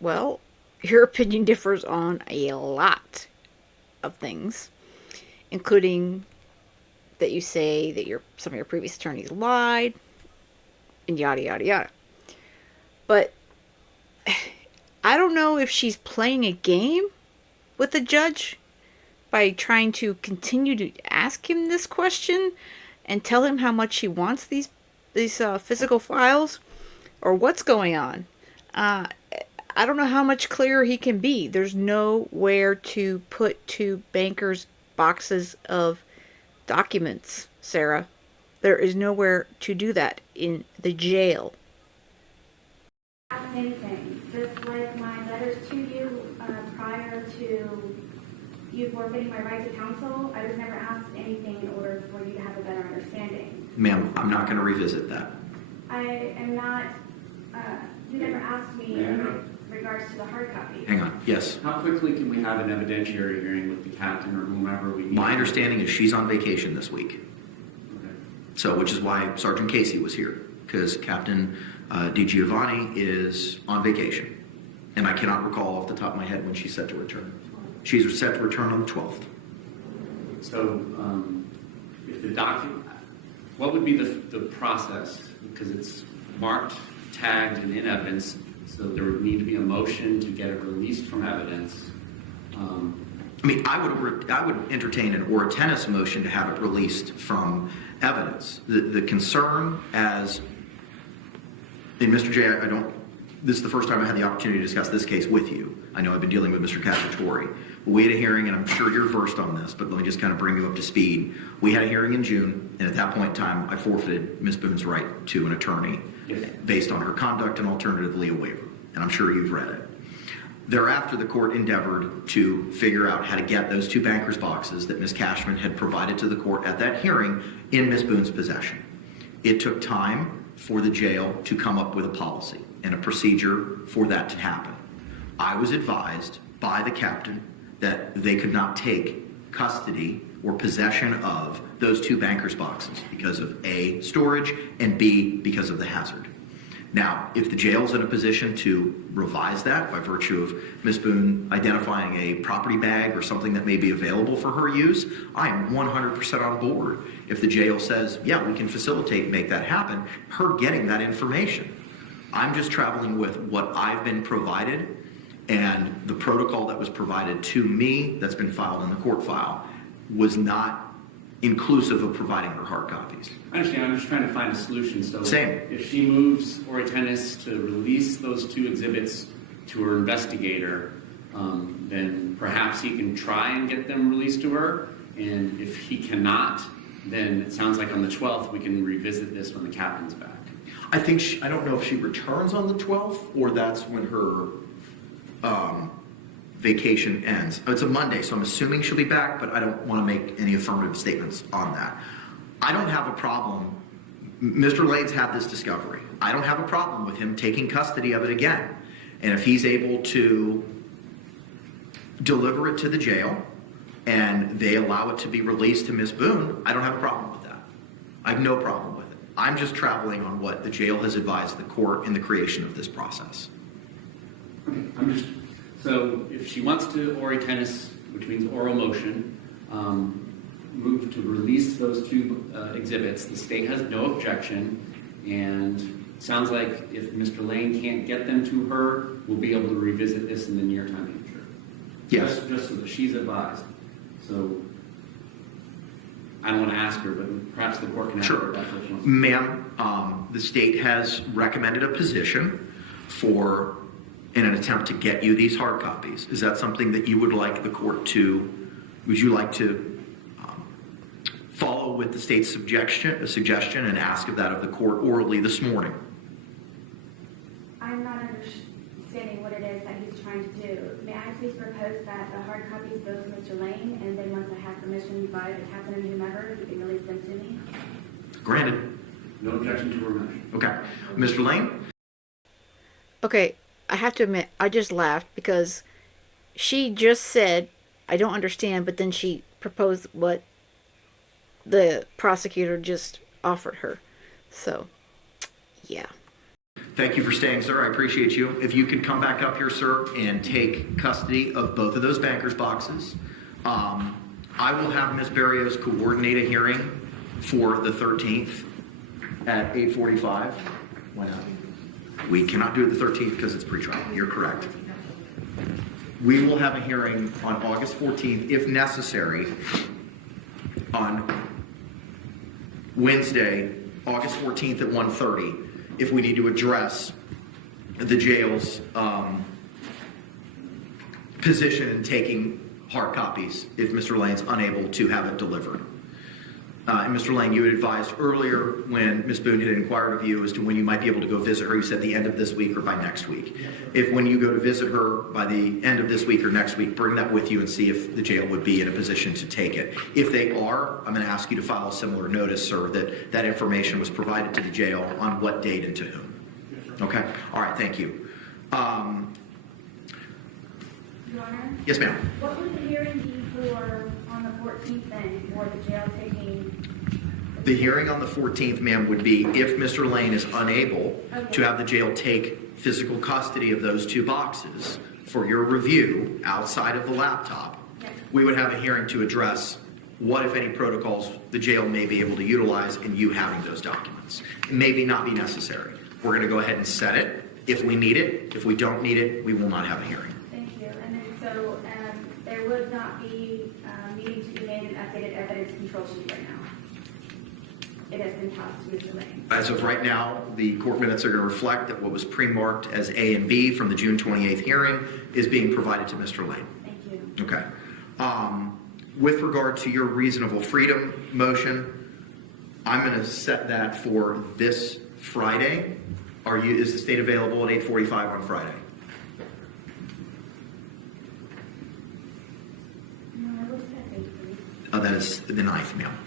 Well, your opinion differs on a lot of things, including that you say that some of your previous attorneys lied, and yada, yada, yada. But I don't know if she's playing a game with the judge by trying to continue to ask him this question and tell him how much she wants these physical files, or what's going on. I don't know how much clearer he can be. There's nowhere to put 2 bankers' boxes of documents, Sarah. There is nowhere to do that in the jail. Anything, just like my letters to you prior to you forfeiting my right to counsel, I was never asked anything in order for you to have a better understanding. Ma'am, I'm not going to revisit that. I am not, you never asked me in regards to the hard copy. Hang on. Yes. How quickly can we have an evidentiary hearing with the captain or whomever we need? My understanding is she's on vacation this week. Okay. So, which is why Sergeant Casey was here, because Captain DiGiovanni is on vacation. And I cannot recall off the top of my head when she's set to return. She's set to return on the 12th. So, if the document, what would be the process? Because it's marked, tagged, and in evidence, so there would need to be a motion to get it released from evidence. I mean, I would entertain an or a tennis motion to have it released from evidence. The concern, as in Mr. J, this is the first time I had the opportunity to discuss this case with you. I know I've been dealing with Mr. Cacciatore. We had a hearing, and I'm sure you're versed on this, but let me just kind of bring you up to speed. We had a hearing in June, and at that point in time, I forfeited Ms. Boone's right to an attorney based on her conduct and alternatively a waiver. And I'm sure you've read it. Thereafter, the court endeavored to figure out how to get those 2 bankers' boxes that Ms. Cashman had provided to the court at that hearing in Ms. Boone's possession. It took time for the jail to come up with a policy and a procedure for that to happen. I was advised by the captain that they could not take custody or possession of those 2 bankers' boxes because of A, storage, and B, because of the hazard. Now, if the jail's in a position to revise that by virtue of Ms. Boone identifying a property bag or something that may be available for her use, I am 100% on board. If the jail says, yeah, we can facilitate and make that happen, her getting that information. I'm just traveling with what I've been provided and the protocol that was provided to me that's been filed in the court file was not inclusive of providing her hard copies. I understand. I'm just trying to find a solution. So Same. If she moves or tennis to release those 2 exhibits to her investigator, then perhaps he can try and get them released to her. And if he cannot, then it sounds like on the 12th we can revisit this when the captain's back. I think I don't know if she returns on the 12th or that's when her vacation ends. It's a Monday, so I'm assuming she'll be back, but I don't want to make any affirmative statements on that. I don't have a problem Mr. Lane's had this discovery. I don't have a problem with him taking custody of it again. And if he's able to deliver it to the jail and they allow it to be released to Ms. Boone, I don't have a problem with that. I have no problem with it. I'm just traveling on what the jail has advised the court in the creation of this process. So if she wants to ori tennis, which means oral motion, move to release those two exhibits, the state has no objection, and sounds like if Mr. Lane can't get them to her, we'll be able to revisit this in the near time future. Yes. Just so that she's advised. So I don't want to ask her, but perhaps the court can ask her. Sure. If that's what she wants. Ma'am, the state has recommended a position for, in an attempt to get you these hard copies. Is that something that you would like the court to, would you like to follow with the state's suggestion and ask of that of the court orally this morning? I'm not understanding what it is that he's trying to do. May I please propose that the hard copies go to Mr. Lane, and then once I have permission by the captain and whomever, he can release them to me? Granted. No objection to her motion. Okay. Mr. Lane? Okay, I have to admit, I just laughed because she just said, I don't understand, but then she proposed what the prosecutor just offered her. So, yeah. Thank you for staying, sir. I appreciate you. If you could come back up here, sir, and take custody of both of those banker's boxes. I will have Ms. Barrios coordinate a hearing for the 13th at 8:45. Why not? We cannot do it the 13th because it's pretrial. You're correct. We will have a hearing on August 14th, if necessary, on Wednesday, August 14th at 1:30, if we need to address the jail's position in taking hard copies if Mr. Lane's unable to have it delivered. And Mr. Lane, you had advised earlier when Ms. Boone had inquired of you as to when you might be able to go visit her. You said the end of this week or by next week. If when you go to visit her by the end of this week or next week, bring that with you and see if the jail would be in a position to take it. If they are, I'm going to ask you to file a similar notice, sir, that that information was provided to the jail on what date and to whom. Okay? All right, thank you. Your Honor? Yes, ma'am. What would the hearing be for on the 14th then, for the jail taking? The hearing on the 14th, ma'am, would be if Mr. Lane is unable to have the jail take physical custody of those two boxes for your review outside of the laptop, we would have a hearing to address what, if any, protocols the jail may be able to utilize in you having those documents. It may not be necessary. We're going to go ahead and set it. If we need it, if we don't need it, we will not have a hearing. Thank you. And then so there would not be needing to be made an updated evidence control sheet right now. It has been passed to Mr. Lane. As of right now, the court minutes are going to reflect that what was pre-marked as A and B from the June 28th hearing is being provided to Mr. Lane. Thank you. Okay. With regard to your reasonable freedom motion, I'm going to set that for this Friday. Is the state available at 8:45 on Friday? No, I looked at it, please. That is the 9th, ma'am.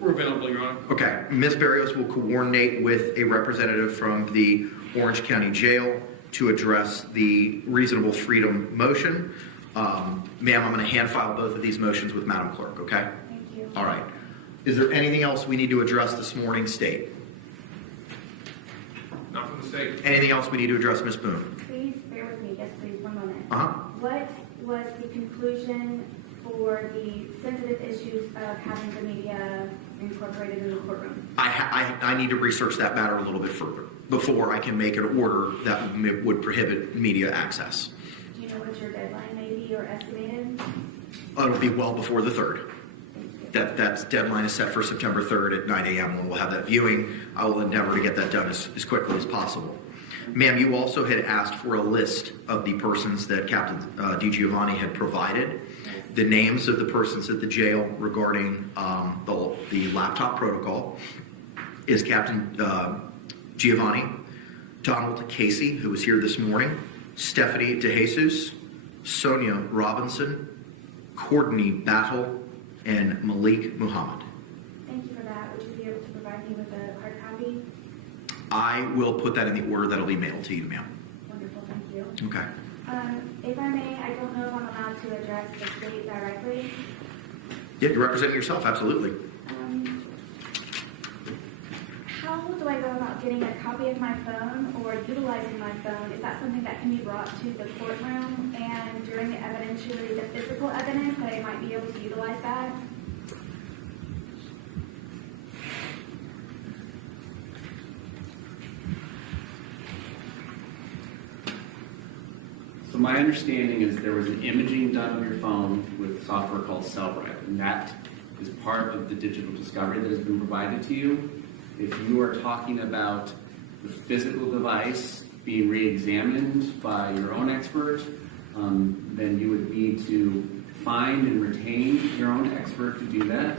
We're available, Your Honor. Okay. Ms. Barrios will coordinate with a representative from the Orange County Jail to address the reasonable freedom motion. Ma'am, I'm going to hand file both of these motions with Madam Clerk, okay? Thank you. All right. Is there anything else we need to address this morning, State? Not from the state. Anything else we need to address, Ms. Boone? Please bear with me, yes, please, one moment. Uh-huh. What was the conclusion for the sensitive issues of having the media incorporated in the courtroom? I need to research that matter a little bit further before I can make an order that would prohibit media access. Do you know what your deadline may be or estimated? It'll be well before the 3rd. That deadline is set for September 3rd at 9 a.m. when we'll have that viewing. I will endeavor to get that done as quickly as possible. Ma'am, you also had asked for a list of the persons that Captain DiGiovanni had provided. The names of the persons at the jail regarding the laptop protocol is Captain Giovanni, Donald Casey, who was here this morning, Stephanie DeJesus, Sonia Robinson, Courtney Battle, and Malik Muhammad. Thank you for that. Would you be able to provide me with a hard copy? I will put that in the order that'll be mailed to you, ma'am. Wonderful, thank you. Okay. If I may, I don't know if I'm allowed to address the state directly. Yeah, you're representing yourself, absolutely. How do I go about getting a copy of my phone or utilizing my phone? Is that something that can be brought to the courtroom and during the evidentiary, the physical evidence, that I might be able to utilize that? So my understanding is there was an imaging done on your phone with software called Cellbrite, and that is part of the digital discovery that has been provided to you. If you are talking about the physical device being re-examined by your own expert, then you would need to find and retain your own expert to do that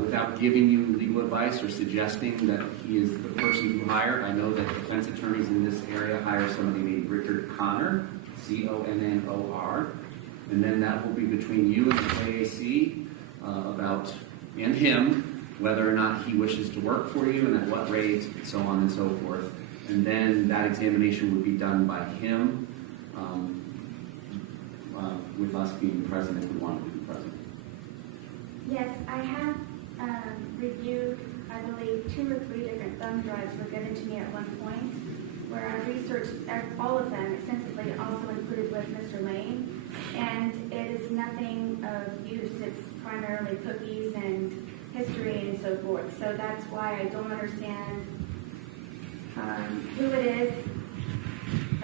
without giving you legal advice or suggesting that he is the person you hired. I know that defense attorneys in this area hire somebody named Richard Connor, Connor, and then that will be between you and the JAC and him, whether or not he wishes to work for you and at what rate, and so on and so forth. And then that examination would be done by him, with us being present if we wanted to be present. Yes, I have reviewed, I believe, 2 or 3 different thumb drives were given to me at one point, where I researched all of them extensively, also included with Mr. Lane, and it is nothing of use. It's primarily cookies and history and so forth. So that's why I don't understand who it is,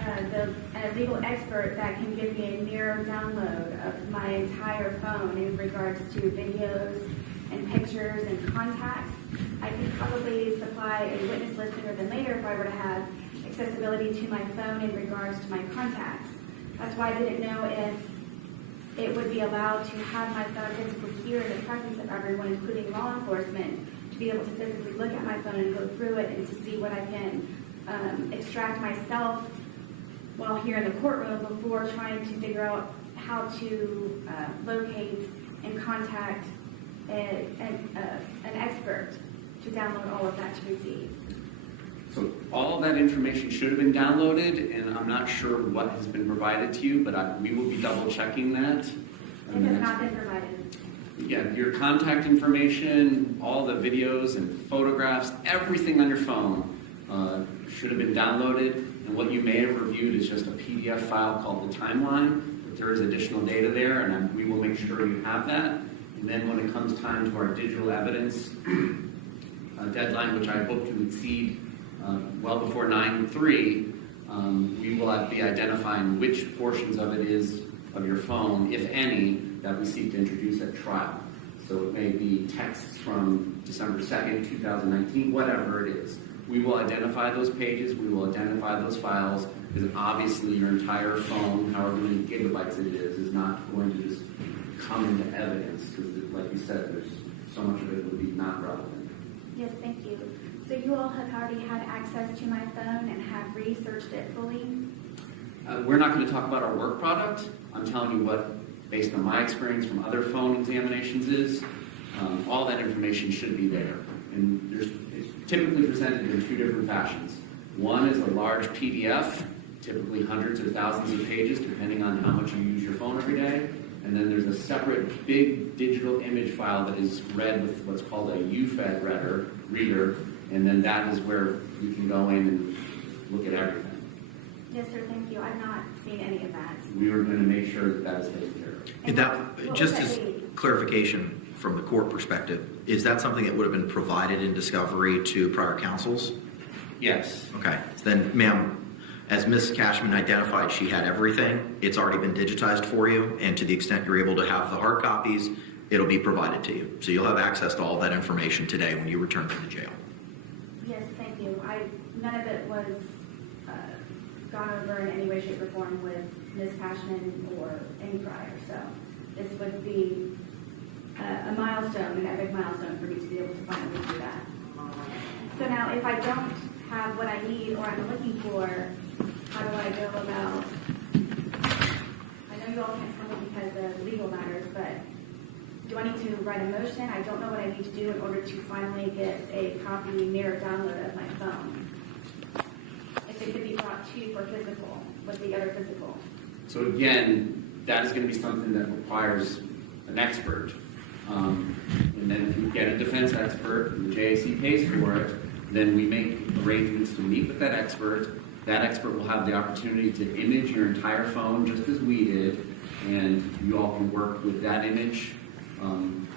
a legal expert that can give me a mirror download of my entire phone in regards to videos and pictures and contacts. I could probably supply a witness list sooner than later if I were to have accessibility to my phone in regards to my contacts. That's why I didn't know if it would be allowed to have my phone physically here in the presence of everyone, including law enforcement, to be able to physically look at my phone and go through it and to see what I can extract myself while here in the courtroom before trying to figure out how to locate and contact an expert to download all of that to receive. So all of that information should have been downloaded, and I'm not sure what has been provided to you, but we will be double checking that. It has not been provided. Yeah, your contact information, all the videos and photographs, everything on your phone should have been downloaded. And what you may have reviewed is just a PDF file called the timeline, but there is additional data there, and we will make sure you have that. And then when it comes time to our digital evidence deadline, which I hope to exceed well before 9/3, we will be identifying which portions of it is of your phone, if any, that we seek to introduce at trial. So it may be texts from December 2nd, 2019, whatever it is. We will identify those pages, we will identify those files, because obviously your entire phone, however many gigabytes it is not going to just come into evidence, because like you said, there's so much of it would be not relevant. Yes, thank you. So you all have already had access to my phone and have researched it fully? We're not going to talk about our work product. I'm telling you what, based on my experience from other phone examinations is, all that information should be there. And it's typically presented in 2 different fashions. One is a large PDF, typically hundreds or thousands of pages, depending on how much you use your phone every day. And then there's a separate big digital image file that is read with what's called a UFED reader, and then that is where you can go in and look at everything. Yes, sir, thank you. I've not seen any of that. We are going to make sure that that is taken care of. And that, What just was as that date? clarification from the court perspective, is that something that would have been provided in discovery to prior counsels? Yes. Okay, then ma'am, as Ms. Cashman identified, she had everything. It's already been digitized for you, and to the extent you're able to have the hard copies, it'll be provided to you. So you'll have access to all that information today when you return to the jail. Yes, thank you. None of it was gone over in any way, shape, or form with Ms. Cashman or any prior. So this would be a milestone, an epic milestone for me to be able to finally do that. So now, if I don't have what I need or I'm looking for, how do I go about, I know you all can't tell me because of legal matters, but do I need to write a motion? I don't know what I need to do in order to finally get a copy mirror download of my phone. If it could be brought to you for physical, with the other physical. So again, that is going to be something that requires an expert. And then if you get a defense expert and the JAC pays for it, then we make arrangements to meet with that expert. That expert will have the opportunity to image your entire phone just as we did, and you all can work with that image. And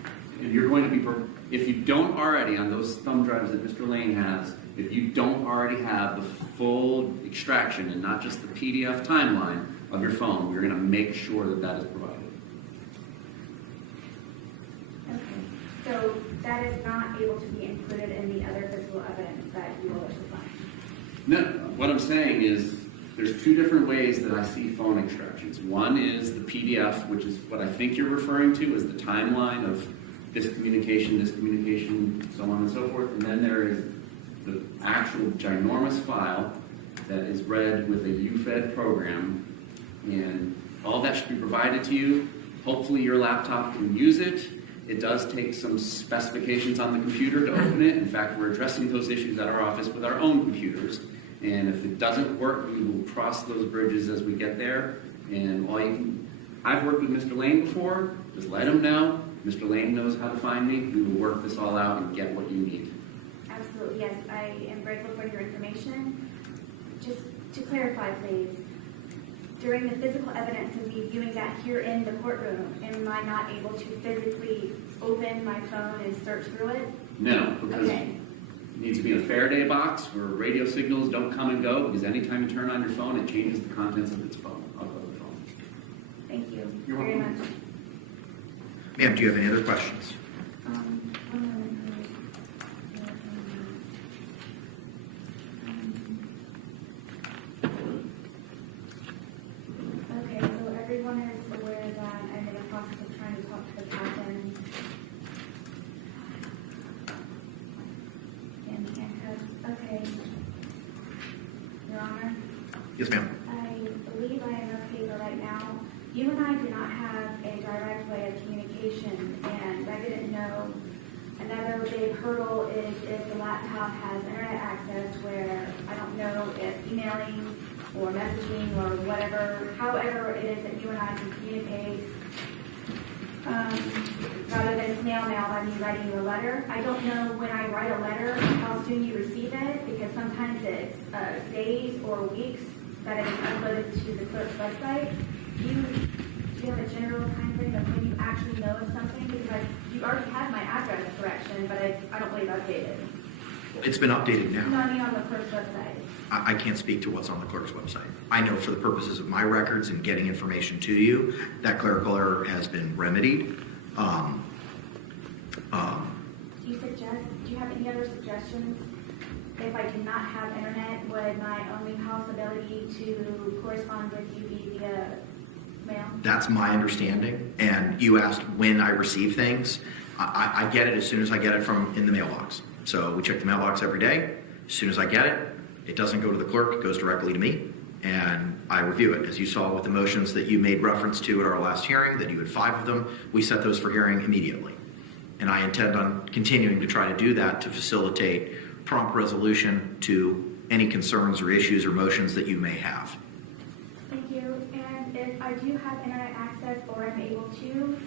you're going to be, if you don't already, on those thumb drives that Mr. Lane has, if you don't already have the full extraction and not just the PDF timeline of your phone, we're going to make sure that that is provided. Okay, so that is not able to be included in the other physical evidence that you will supply? No, what I'm saying is there's two different ways that I see phone extractions. One is the PDF, which is what I think you're referring to as the timeline of this communication, so on and so forth. And then there is the actual ginormous file that is read with a UFED program, and all that should be provided to you. Hopefully your laptop can use it. It does take some specifications on the computer to open it. In fact, we're addressing those issues at our office with our own computers. And if it doesn't work, we will cross those bridges as we get there. And I've worked with Mr. Lane before. Just let him know. Mr. Lane knows how to find me. We will work this all out and get what you need. Absolutely, yes. I am grateful for your information. Just to clarify, please, during the physical evidence of me viewing that here in the courtroom, am I not able to physically open my phone and search through it? No, because Okay. it needs to be in a Faraday box where radio signals don't come and go, because anytime you turn on your phone, it changes the contents of its phone, of the phone. Thank you You're very welcome. much. Ma'am, do you have any other questions? One moment, please. Okay, so everyone is aware that I'm in the process of trying to talk to the captain. And handcuffs. Okay. Your Honor, Yes, ma'am. I believe I am okay for right now. You and I do not have a direct way of communication, and I didn't know. Another big hurdle is if the laptop has internet access, where I don't know if emailing or messaging or whatever, however it is that you and I can communicate, rather than snail mail by me writing you a letter. I don't know when I write a letter how soon you receive it, because sometimes it's days or weeks that it is uploaded to the clerk's website. Do you have a general time frame of when you actually know of something? Because you already have my address correction, but I don't believe updated. It's been updated No, now. I mean on the clerk's website. I can't speak to what's on the clerk's website. I know for the purposes of my records and getting information to you, that clerical error has been remedied. Do you have any other suggestions? If I do not have internet, would my only possibility to correspond with you be via mail? That's my understanding. And you asked when I receive things. I get it as soon as I get it from in the mailbox. So we check the mailbox every day. As soon as I get it, it doesn't go to the clerk, it goes directly to me. And I review it. As you saw with the motions that you made reference to at our last hearing, that you had 5 of them, we set those for hearing immediately. And I intend on continuing to try to do that to facilitate prompt resolution to any concerns or issues or motions that you may have. Thank you. And if I do have internet access or am able to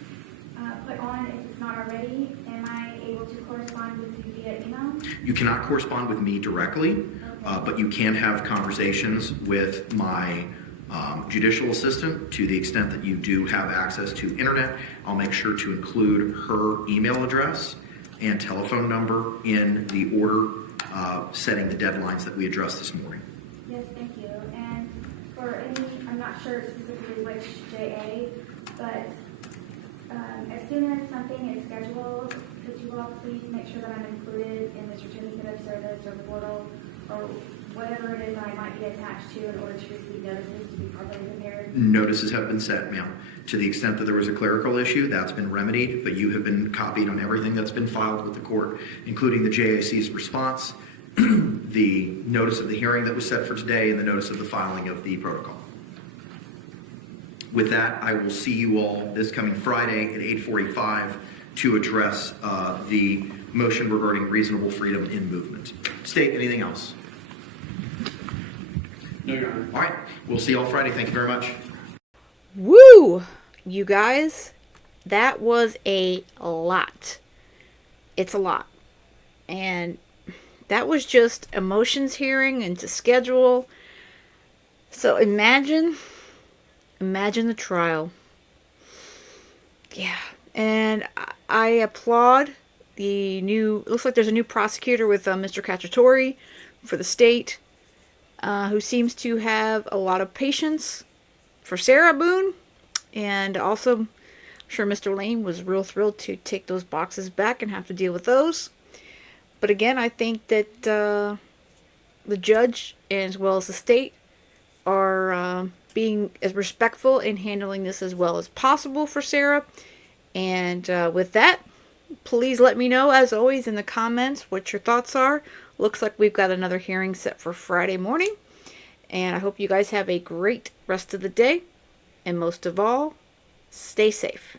put on, if it's not already, am I able to correspond with you via email? You cannot correspond with me directly, but you can have conversations with my judicial assistant to the extent that you do have access to internet. I'll make sure to include her email address and telephone number in the order setting the deadlines that we addressed this morning. Yes, thank you. And for any, I'm not sure specifically which JA, but as soon as something is scheduled, could you all please make sure that I'm included in the certificate of service or portal or whatever it is I might be attached to in order to receive notices to be properly prepared? Notices have been sent, ma'am. To the extent that there was a clerical issue, that's been remedied, but you have been copied on everything that's been filed with the court, including the JAC's response, the notice of the hearing that was set for today and the notice of the filing of the protocol. With that, I will see you all this coming Friday at 8:45 to address the motion regarding reasonable freedom in movement. State, anything else? No, Your Honor. All right, we'll see you all Friday. Thank you very much. Woo! You guys, that was a lot. It's a lot. And that was just a motions hearing and to schedule. So imagine the trial. Yeah. And I applaud the new, looks like there's a new prosecutor with Mr. Cacciatore for the state, who seems to have a lot of patience for Sarah Boone. And also, I'm sure Mr. Lane was real thrilled to take those boxes back and have to deal with those. But again, I think that the judge, as well as the state, are being as respectful in handling this as well as possible for Sarah. And with that, please let me know, as always, in the comments what your thoughts are. Looks like we've got another hearing set for Friday morning. And I hope you guys have a great rest of the day. And most of all, stay safe.